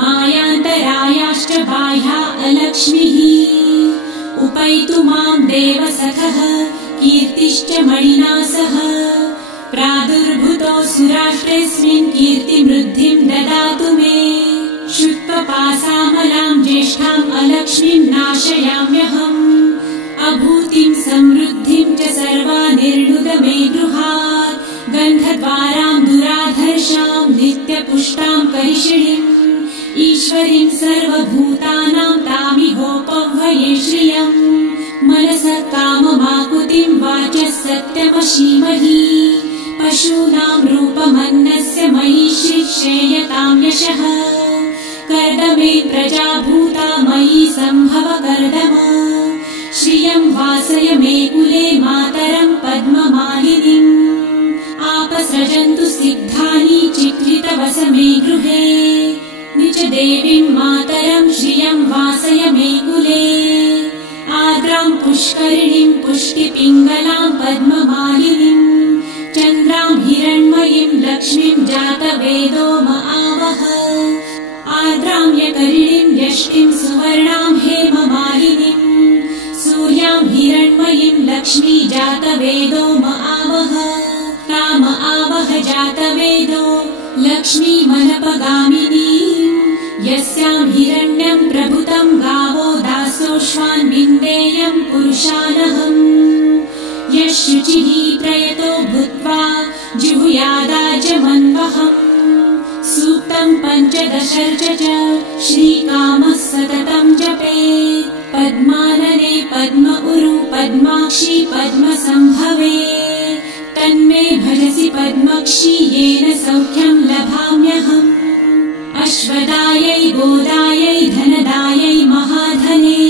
मायान्तरायाश्च बाह्या अलक्ष्मीः उपैतु मां देवसखः कीर्तिश्च मणिना सह प्रादुर्भूतो सुराष्ट्रेऽस्मिन् कीर्तिमृद्धिं ददातु मे शुत्वपासामलां ज्येष्ठाम् अलक्ष्मीं नाशयाम्यहम् अभूतिं समृद्धिं च सर्वानिर्णुद मे गृहात् गन्धद्वारां दुराधर्षां नित्यपुष्टां करिषिणीम् ईश्वरीं सर्वभूतानां तामिहोपह्वये श्रियम् मनसः काममाकुतिं वाचः सत्यमशीमहि पशूनां रूपमन्नस्य मयि श्रेयतां यशः कर्दमे प्रजाभूता मयि सम्भव कर्दम श्रियं वासय मे कुले मातरं पद्ममालिनीम् आपसृजन्तु सिद्धानि चित्रितवस मे गृहे निज देवीं मातरं श्रियं वासय मे कुले आर्द्रां पुष्करिणीं पुष्टिपिङ्गलां पद्ममालिनीं चन्द्रां हिरण्मयीं लक्ष्मीं जातवेदो म आवह आर्द्रां यकरिणीं यष्टिं सुवर्णां हेममालिनीं सूर्यां हिरण्मयीं लक्ष्मी जातवेदो म आवह ताम आवह जातवेदो लक्ष्मीमनपगामिनीं यस्यां हिरण्यं प्रभुतं गावो दासोऽश्वान् विन्देयं पुरुषानहम् यः शुचिः प्रयतो भूत्वा जिहुयादाजमन्वहम् सूक्तं पञ्चदशर्च च श्रीकामः सततं जपेत् पद्मानने पद्म उरु पद्माक्षी पद्मसम्भवे तन्मे भजसि पद्मक्षी येन सौख्यं लभाम्यहम् अश्वदायै गोदायै धनदायै महाधने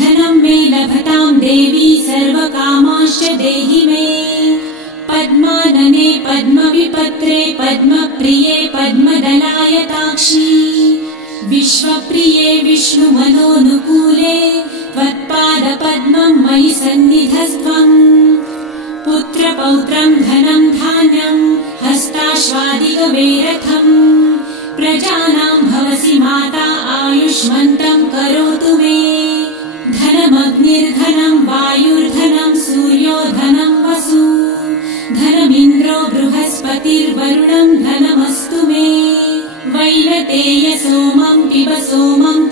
धनं मे लभतां देवी सर्वकामांश्च देहि मे पद्मानने पद्मविपत्रे पद्मप्रिये पद्मदलायताक्षी विश्वप्रिये विष्णुमनोनुकूले त्वत्पादपद्मं मयि सन्निधस्त्वम् पुत्रपौत्रं धनं धान्यं हस्ताश्वादिगवेरथम् प्रजानां भवसि माता आयुष्मन्तं करोतु मे धनमग्निर्धनं वायुर्धनं सूर्यो धनं वसु धनमिन्द्रो बृहस्पतिर्वरुणं धनमस्तु मे वैनतेय सोमं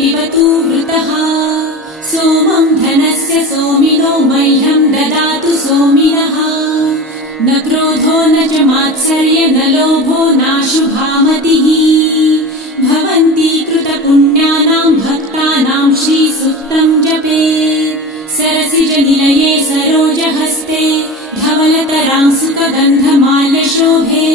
पिबतु वृतः सोमं धनस्य सोमिनो मह्यं ददातु सोमिनः न क्रोधो न च मात्सर्य न लोभो नाशुभामतिः भवन्ति कृतपुण्यानां भक्तानां श्रीसूक्तं जपेत् सरसिजनिलये सरोजहस्ते धवलतरां सुखगन्धमाल्यशोभे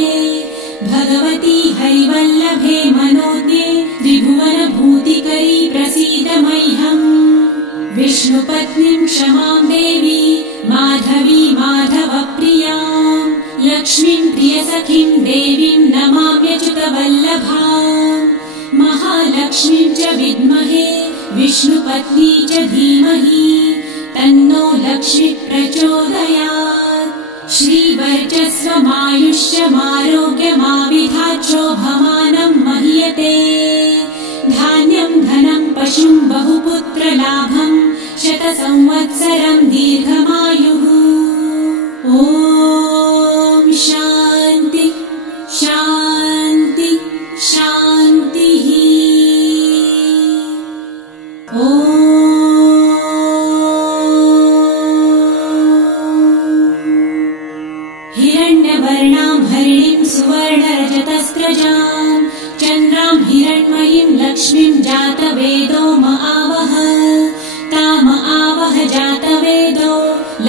भगवती हरिवल्लभे मनोज्ञे त्रिभुवनभूतिकरी प्रसीद मह्यम् विष्णुपत्नीं क्षमां देवी माधवी माधवप्रियां लक्ष्मीं प्रियसखीं देवीं नमाम्यच्युतवल्लभाम् महालक्ष्मीं च विद्महे विष्णुपत्नी च धीमहि तन्नो लक्ष्मी प्रचोदयात् श्रीवर्चस्वमायुष्यमारोग्यमाविधाच्छोभमानं महीयते धान्यं धनं पशुं बहुपुत्रलाभं शतसंवत्सरं दीर्घमायुः ॐ शान्ति शान्ति शान्तिः ॐ हिरण्यवर्णां हरिणीं सुवर्णरजतस्रजां चन्द्रां हिरण्मयीं लक्ष्मीं जातवेदो म आवह ताम आवह जातवेदो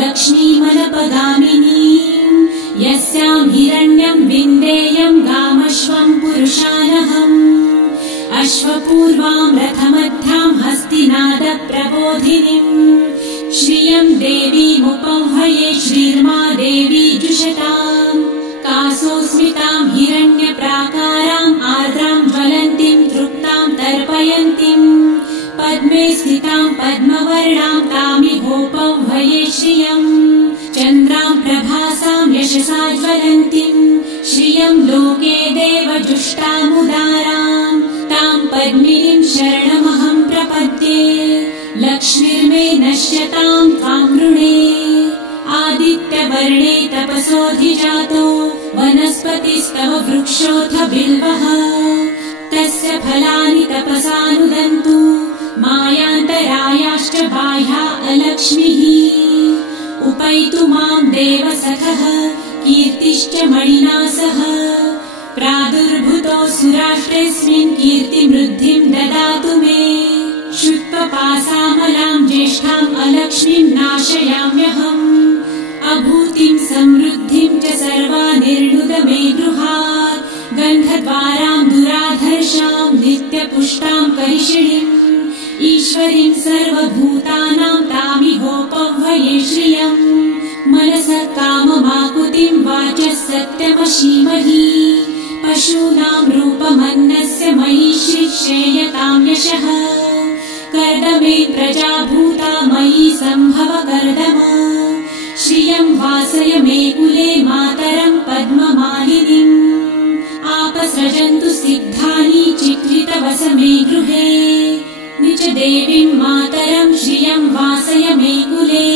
लक्ष्मीमनपगामिनीं यस्यां हिरण्यं विन्देयं गामश्वं पुरुषानहम् अश्वपूर्वां रथमध्यां हस्तिनादप्रबोधिनीं श्रियं देवीमुपह्वये श्रीर्मा देवी जुषताम् कासोऽस्मितां हिरण्यप्राकाराम् आर्द्रां ज्वलन्तीं तृप्तां तर्पयन्तीं पद्मे स्थितां पद्मवर्णां तामिहोपह्वये श्रियम् चन्द्रां प्रभासां यशसा ज्वलन्तीं श्रियं लोके देवजुष्टामुदारां तां पद्मिनीं शरणमहं प्रपद्ये लक्ष्मीर्मे नश्यतां त्वां वृणे आदित्यवर्णे तपसोऽधिजातो वनस्पतिस्तव वृक्षोऽथ बिल्वः तस्य फलानि तपसानुदन्तु मायान्तरायाश्च बाह्या अलक्ष्मीः उपैतु मां देवसखः कीर्तिश्च मणिना सह प्रादुर्भूतो सुराष्ट्रेऽस्मिन् कीर्तिमृद्धिं ददातु मे शुत्वपासामलां ज्येष्ठाम् अलक्ष्मीं नाशयाम्यहम् अभूतिं समृद्धिं च सर्वा निर्णुद मे गृहात् गन्धद्वारां दुराधर्षां नित्यपुष्टां करिषिणीम् ईश्वरीं सर्वभूतानां तामिहोपह्वये श्रियम् मनसः काममाकुतिं वाचः सत्यमशीमहि पशूनां रूपमन्नस्य मयि श्रेयतां यशः कर्दमे प्रजाभूता मयि सम्भव कर्दम श्रियं वासय मे कुले मातरं पद्ममालिनीम् आपसृजन्तु सिद्धानि चित्रितवस मे गृहे निच देवीं मातरं श्रियं वासय मे कुले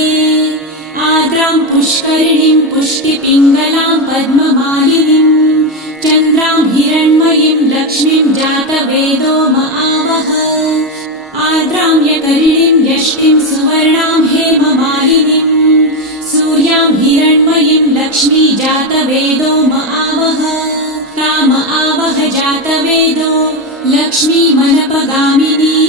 आर्द्रां पुष्करिणीं पुष्टिपिङ्गलां पद्ममालिनीं चन्द्रां हिरण्मयीं लक्ष्मीं जातवेदो म आवह आर्द्रां यकरिणीं यष्टिं सुवर्णां हेममालिनीं सूर्यां हिरण्मयीं लक्ष्मी जातवेदो म आवह ताम आवह जातवेदो लक्ष्मीमनपगामिनीं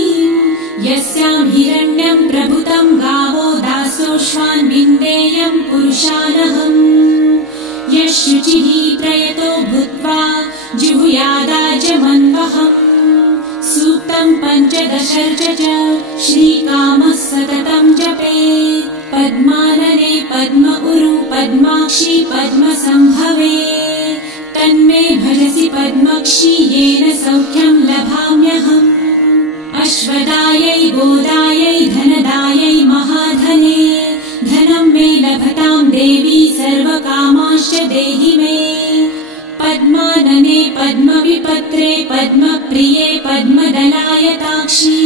यस्यां हिरण्यं प्रभुतं गावो दासोऽश्वान् विन्देयं पुरुषानहम् यः शुचिः प्रयतो भूत्वा जिहुयादाजमन्वहम् सूक्तं पञ्चदशर्च च श्रीकामः सततं जपेत् पद्मानने पद्म उरु पद्माक्षी पद्मसम्भवे तन्मे भजसि पद्मक्षी येन सौख्यं लभाम्यहम् अश्वदायै गोदायै धनदायै महाधने धनं मे लभतां देवी सर्वकामाश्च देहि मे पद्मानने पद्मविपत्रे पद्मप्रिये पद्मदलायताक्षी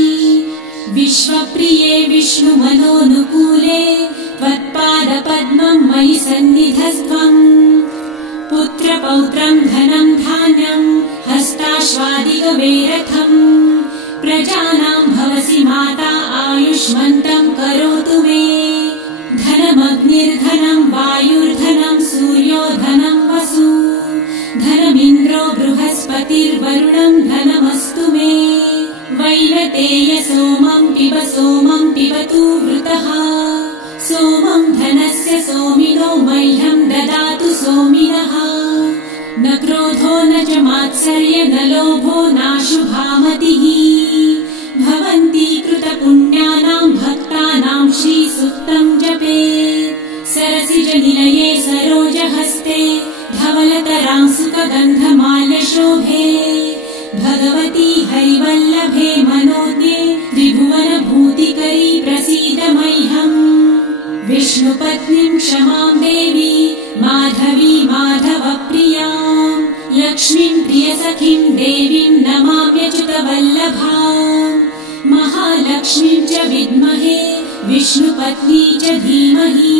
विश्वप्रिये विष्णुमनोनुकूले त्वत्पादपद्मं मयि सन्निधस्त्वम् पुत्रपौत्रं धनं धान्यं हस्ताश्वादिगवेरथम् प्रजानां भवसि माता आयुष्मन्तं करोतु मे धनमग्निर्धनं वायुर्धनं सूर्यो धनं वसु धनमिन्द्रो बृहस्पतिर्वरुणं धनमस्तु मे वैनतेय सोमं पिबतु वृतः सोमं धनस्य सोमिनो मह्यं ददातु सोमिनः न क्रोधो न च मात्सर्य न लोभो नाशुभामतिः भवन्ति कृतपुण्यानां भक्तानां श्रीसूक्तं जपेत् सरसिजनिलये सरोजहस्ते धवलतरां सुखगन्धमाल्यशोभे भगवती हरिवल्लभे मनोज्ञे त्रिभुवनभूतिकरी प्रसीद मह्यम् विष्णुपत्नीं क्षमां देवी माधवी माधवप्रियां लक्ष्मीं प्रियसखीं देवीं नमाम्यच्युतवल्लभाम् महालक्ष्मीं च विद्महे विष्णुपत्नी च धीमहि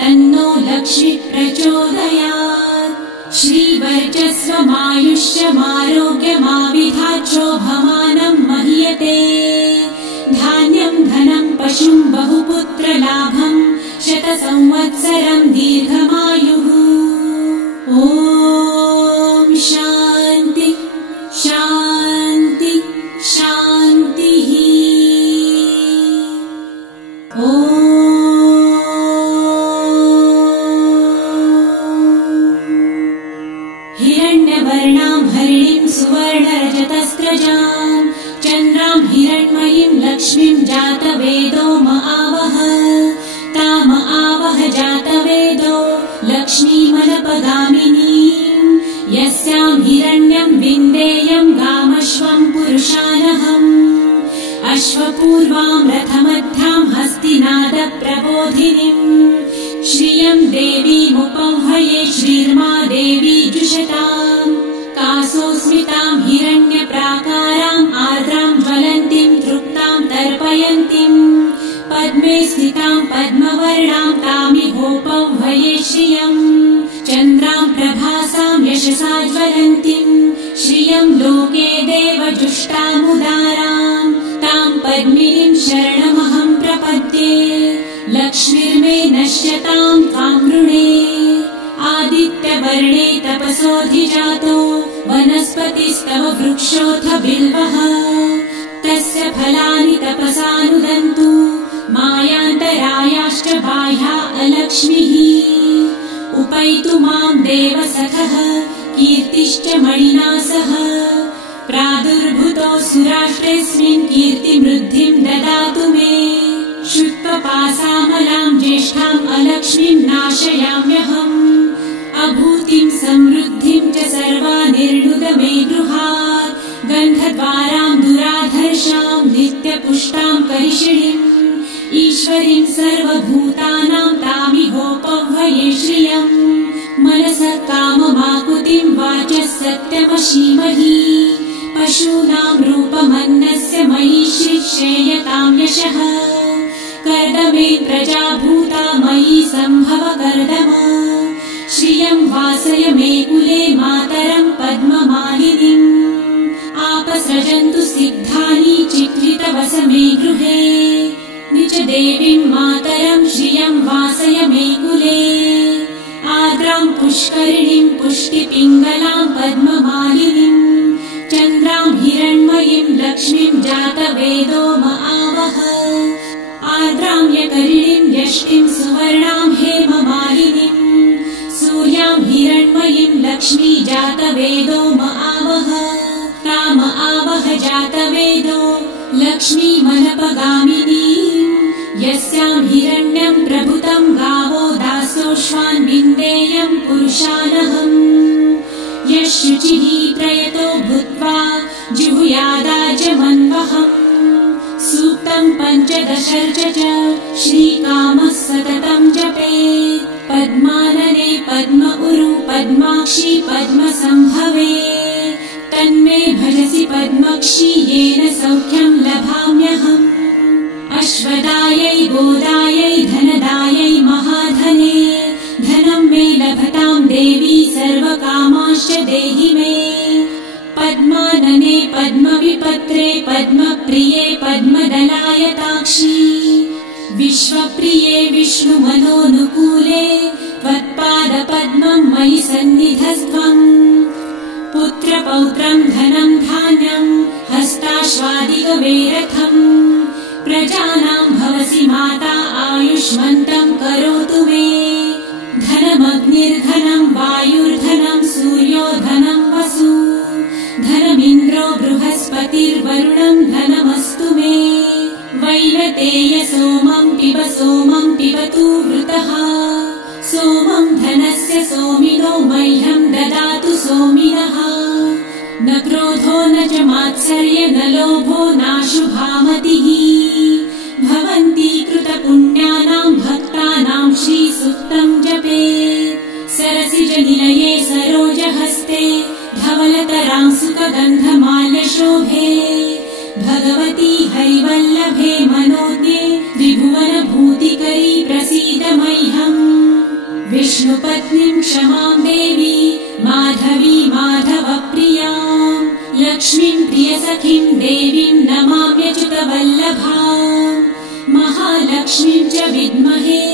तन्नो लक्ष्मी प्रचोदयात् श्रीवर्चस्वमायुष्यमारोग्यमाविधाच्छोभमानं मह्यते धान्यं धनं पशुं बहुपुत्रलाभं शतसंवत्सरं दीर्घमायुः ॐ शान्ति शान्ति शान्तिः ॐ हिरण्यवर्णां हरिणीं सुवर्णरजतस्रजां चन्द्रां हिरण्मयीं लक्ष्मीं जातवेदो म आवह ताम आवह जातवेदो लक्ष्मीमनपगामिनीं यस्यां हिरण्यं विन्देयं गामश्वं पुरुषानहम् अश्वपूर्वां रथमध्यां हस्तिनादप्रबोधिनीं श्रियं देवीमुपह्वये श्रीर्मा देवी जुषताम् कासोऽस्मितां हिरण्यप्राकाराम् आर्द्रां ज्वलन्तीं तृप्तां तर्पयन्तीं पद्मे स्थितां पद्मवर्णां तामिहोपह्वये श्रियम् चन्द्रां प्रभासा ज्वलन्तीम् श्रियं लोके देवजुष्टामुदाराम् ताम् पद्मिनीं शरणमहं प्रपद्ये लक्ष्मीर्मे नश्यताम् त्वां वृणे आदित्यवर्णे तपसोऽधिजातो वनस्पतिस्तव वृक्षोऽथ बिल्वः तस्य फलानि तपसानुदन्तु मायान्तरायाश्च बाह्या अलक्ष्मीः उपैतु मां देवसखः कीर्तिश्च मणिना सह प्रादुर्भूतोऽसुराष्ट्रेऽस्मिन् कीर्तिमृद्धिं ददातु मे शुत्वपासामलां ज्येष्ठाम् अलक्ष्मीं नाशयाम्यहम् अभूतिं समृद्धिं च सर्वानिर्णुद मे गृहात् गन्धद्वारां दुराधर्षां नित्यपुष्टां करिषिणीम् ईश्वरीं सर्वभूतानां तामिहोपह्वये श्रियम् मनसः काममाकुतिं वाचः सत्यमशीमहि पशूनां रूपमन्नस्य मयि श्रेयतां यशः कर्दमे प्रजाभूता मयि सम्भव कर्दम श्रियं वासय मे कुले मातरं पद्ममालिनीम् आपसृजन्तु सिद्धानि चिक्लितवस मे गृहे निच देवीं मातरं श्रियं वासय मे कुले आर्द्रां पुष्करिणीं पुष्टिपिङ्गलां पद्ममालिनीं चन्द्रां हिरण्मयीं लक्ष्मीं जातवेदो म आवह आर्द्रां यकरिणीं यष्टिं सुवर्णां हेममालिनीं सूर्यां हिरण्मयीं लक्ष्मी जातवेदो म आवह ताम आवह जातवेदो लक्ष्मीमनपगामिनीं यस्यां हिरण्यं प्रभुतं गावो दासोऽश्वान् विन्देयं पुरुषानहम् यः शुचिः प्रयतो भूत्वा जिहुयादाजमन्वहम् सूक्तं पञ्चदशर्च च श्रीकामः सततं जपेत् पद्मानने पद्म उरु पद्माक्षी पद्मसम्भवे तन्मे भजसि पद्मक्षी येन सौख्यं लभाम्यहम् अश्वदायै गोदायै धनदायै महाधने धनं मे लभतां देवी सर्वकामाश्च देहि मे पद्मानने पद्मविपत्रे पद्मप्रिये पद्मदलायताक्षी विश्वप्रिये विष्णुमनोनुकूले त्वत्पादपद्मं मयि सन्निधस्त्वम् पुत्रपौत्रं धनं धान्यं हस्ताश्वादिगवेरथम् प्रजानां भवसि माता आयुष्मन्तं करोतु मे धनमग्निर्धनं वायुर्धनं सूर्यो धनं वसु धनमिन्द्रो बृहस्पतिर्वरुणं धनमस्तु मे वैनतेय सोमं पिबतु वृतः सोमं धनस्य सोमिनो मह्यं ददातु सोमिनः न क्रोधो न च मात्सर्य न लोभो नाशुभामतिः भवन्ति कृतपुण्यानां भक्तानां श्रीसूक्तं जपेत् सरसिजनिलये सरोजहस्ते धवलतरां सुखगन्धमाल्यशोभे भगवती हरिवल्लभे मनोज्ञे त्रिभुवनभूतिकरी प्रसीद मह्यम् विष्णुपत्नीं क्षमां देवी माधवी माधवप्रियां लक्ष्मीं प्रियसखीं देवीं नमाम्यच्युतवल्लभाम् महालक्ष्मीं च विद्महे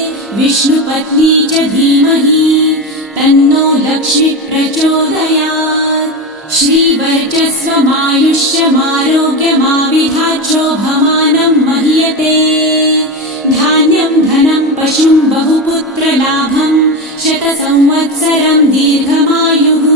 विष्णुपत्नी च धीमहि तन्नो लक्ष्मी प्रचोदयात् श्रीवर्चस्वमायुष्यमारोग्यमाविधाच्छोभमानं मह्यते धान्यं धनं पशुं बहुपुत्रलाभं शतसंवत्सरं दीर्घमायुः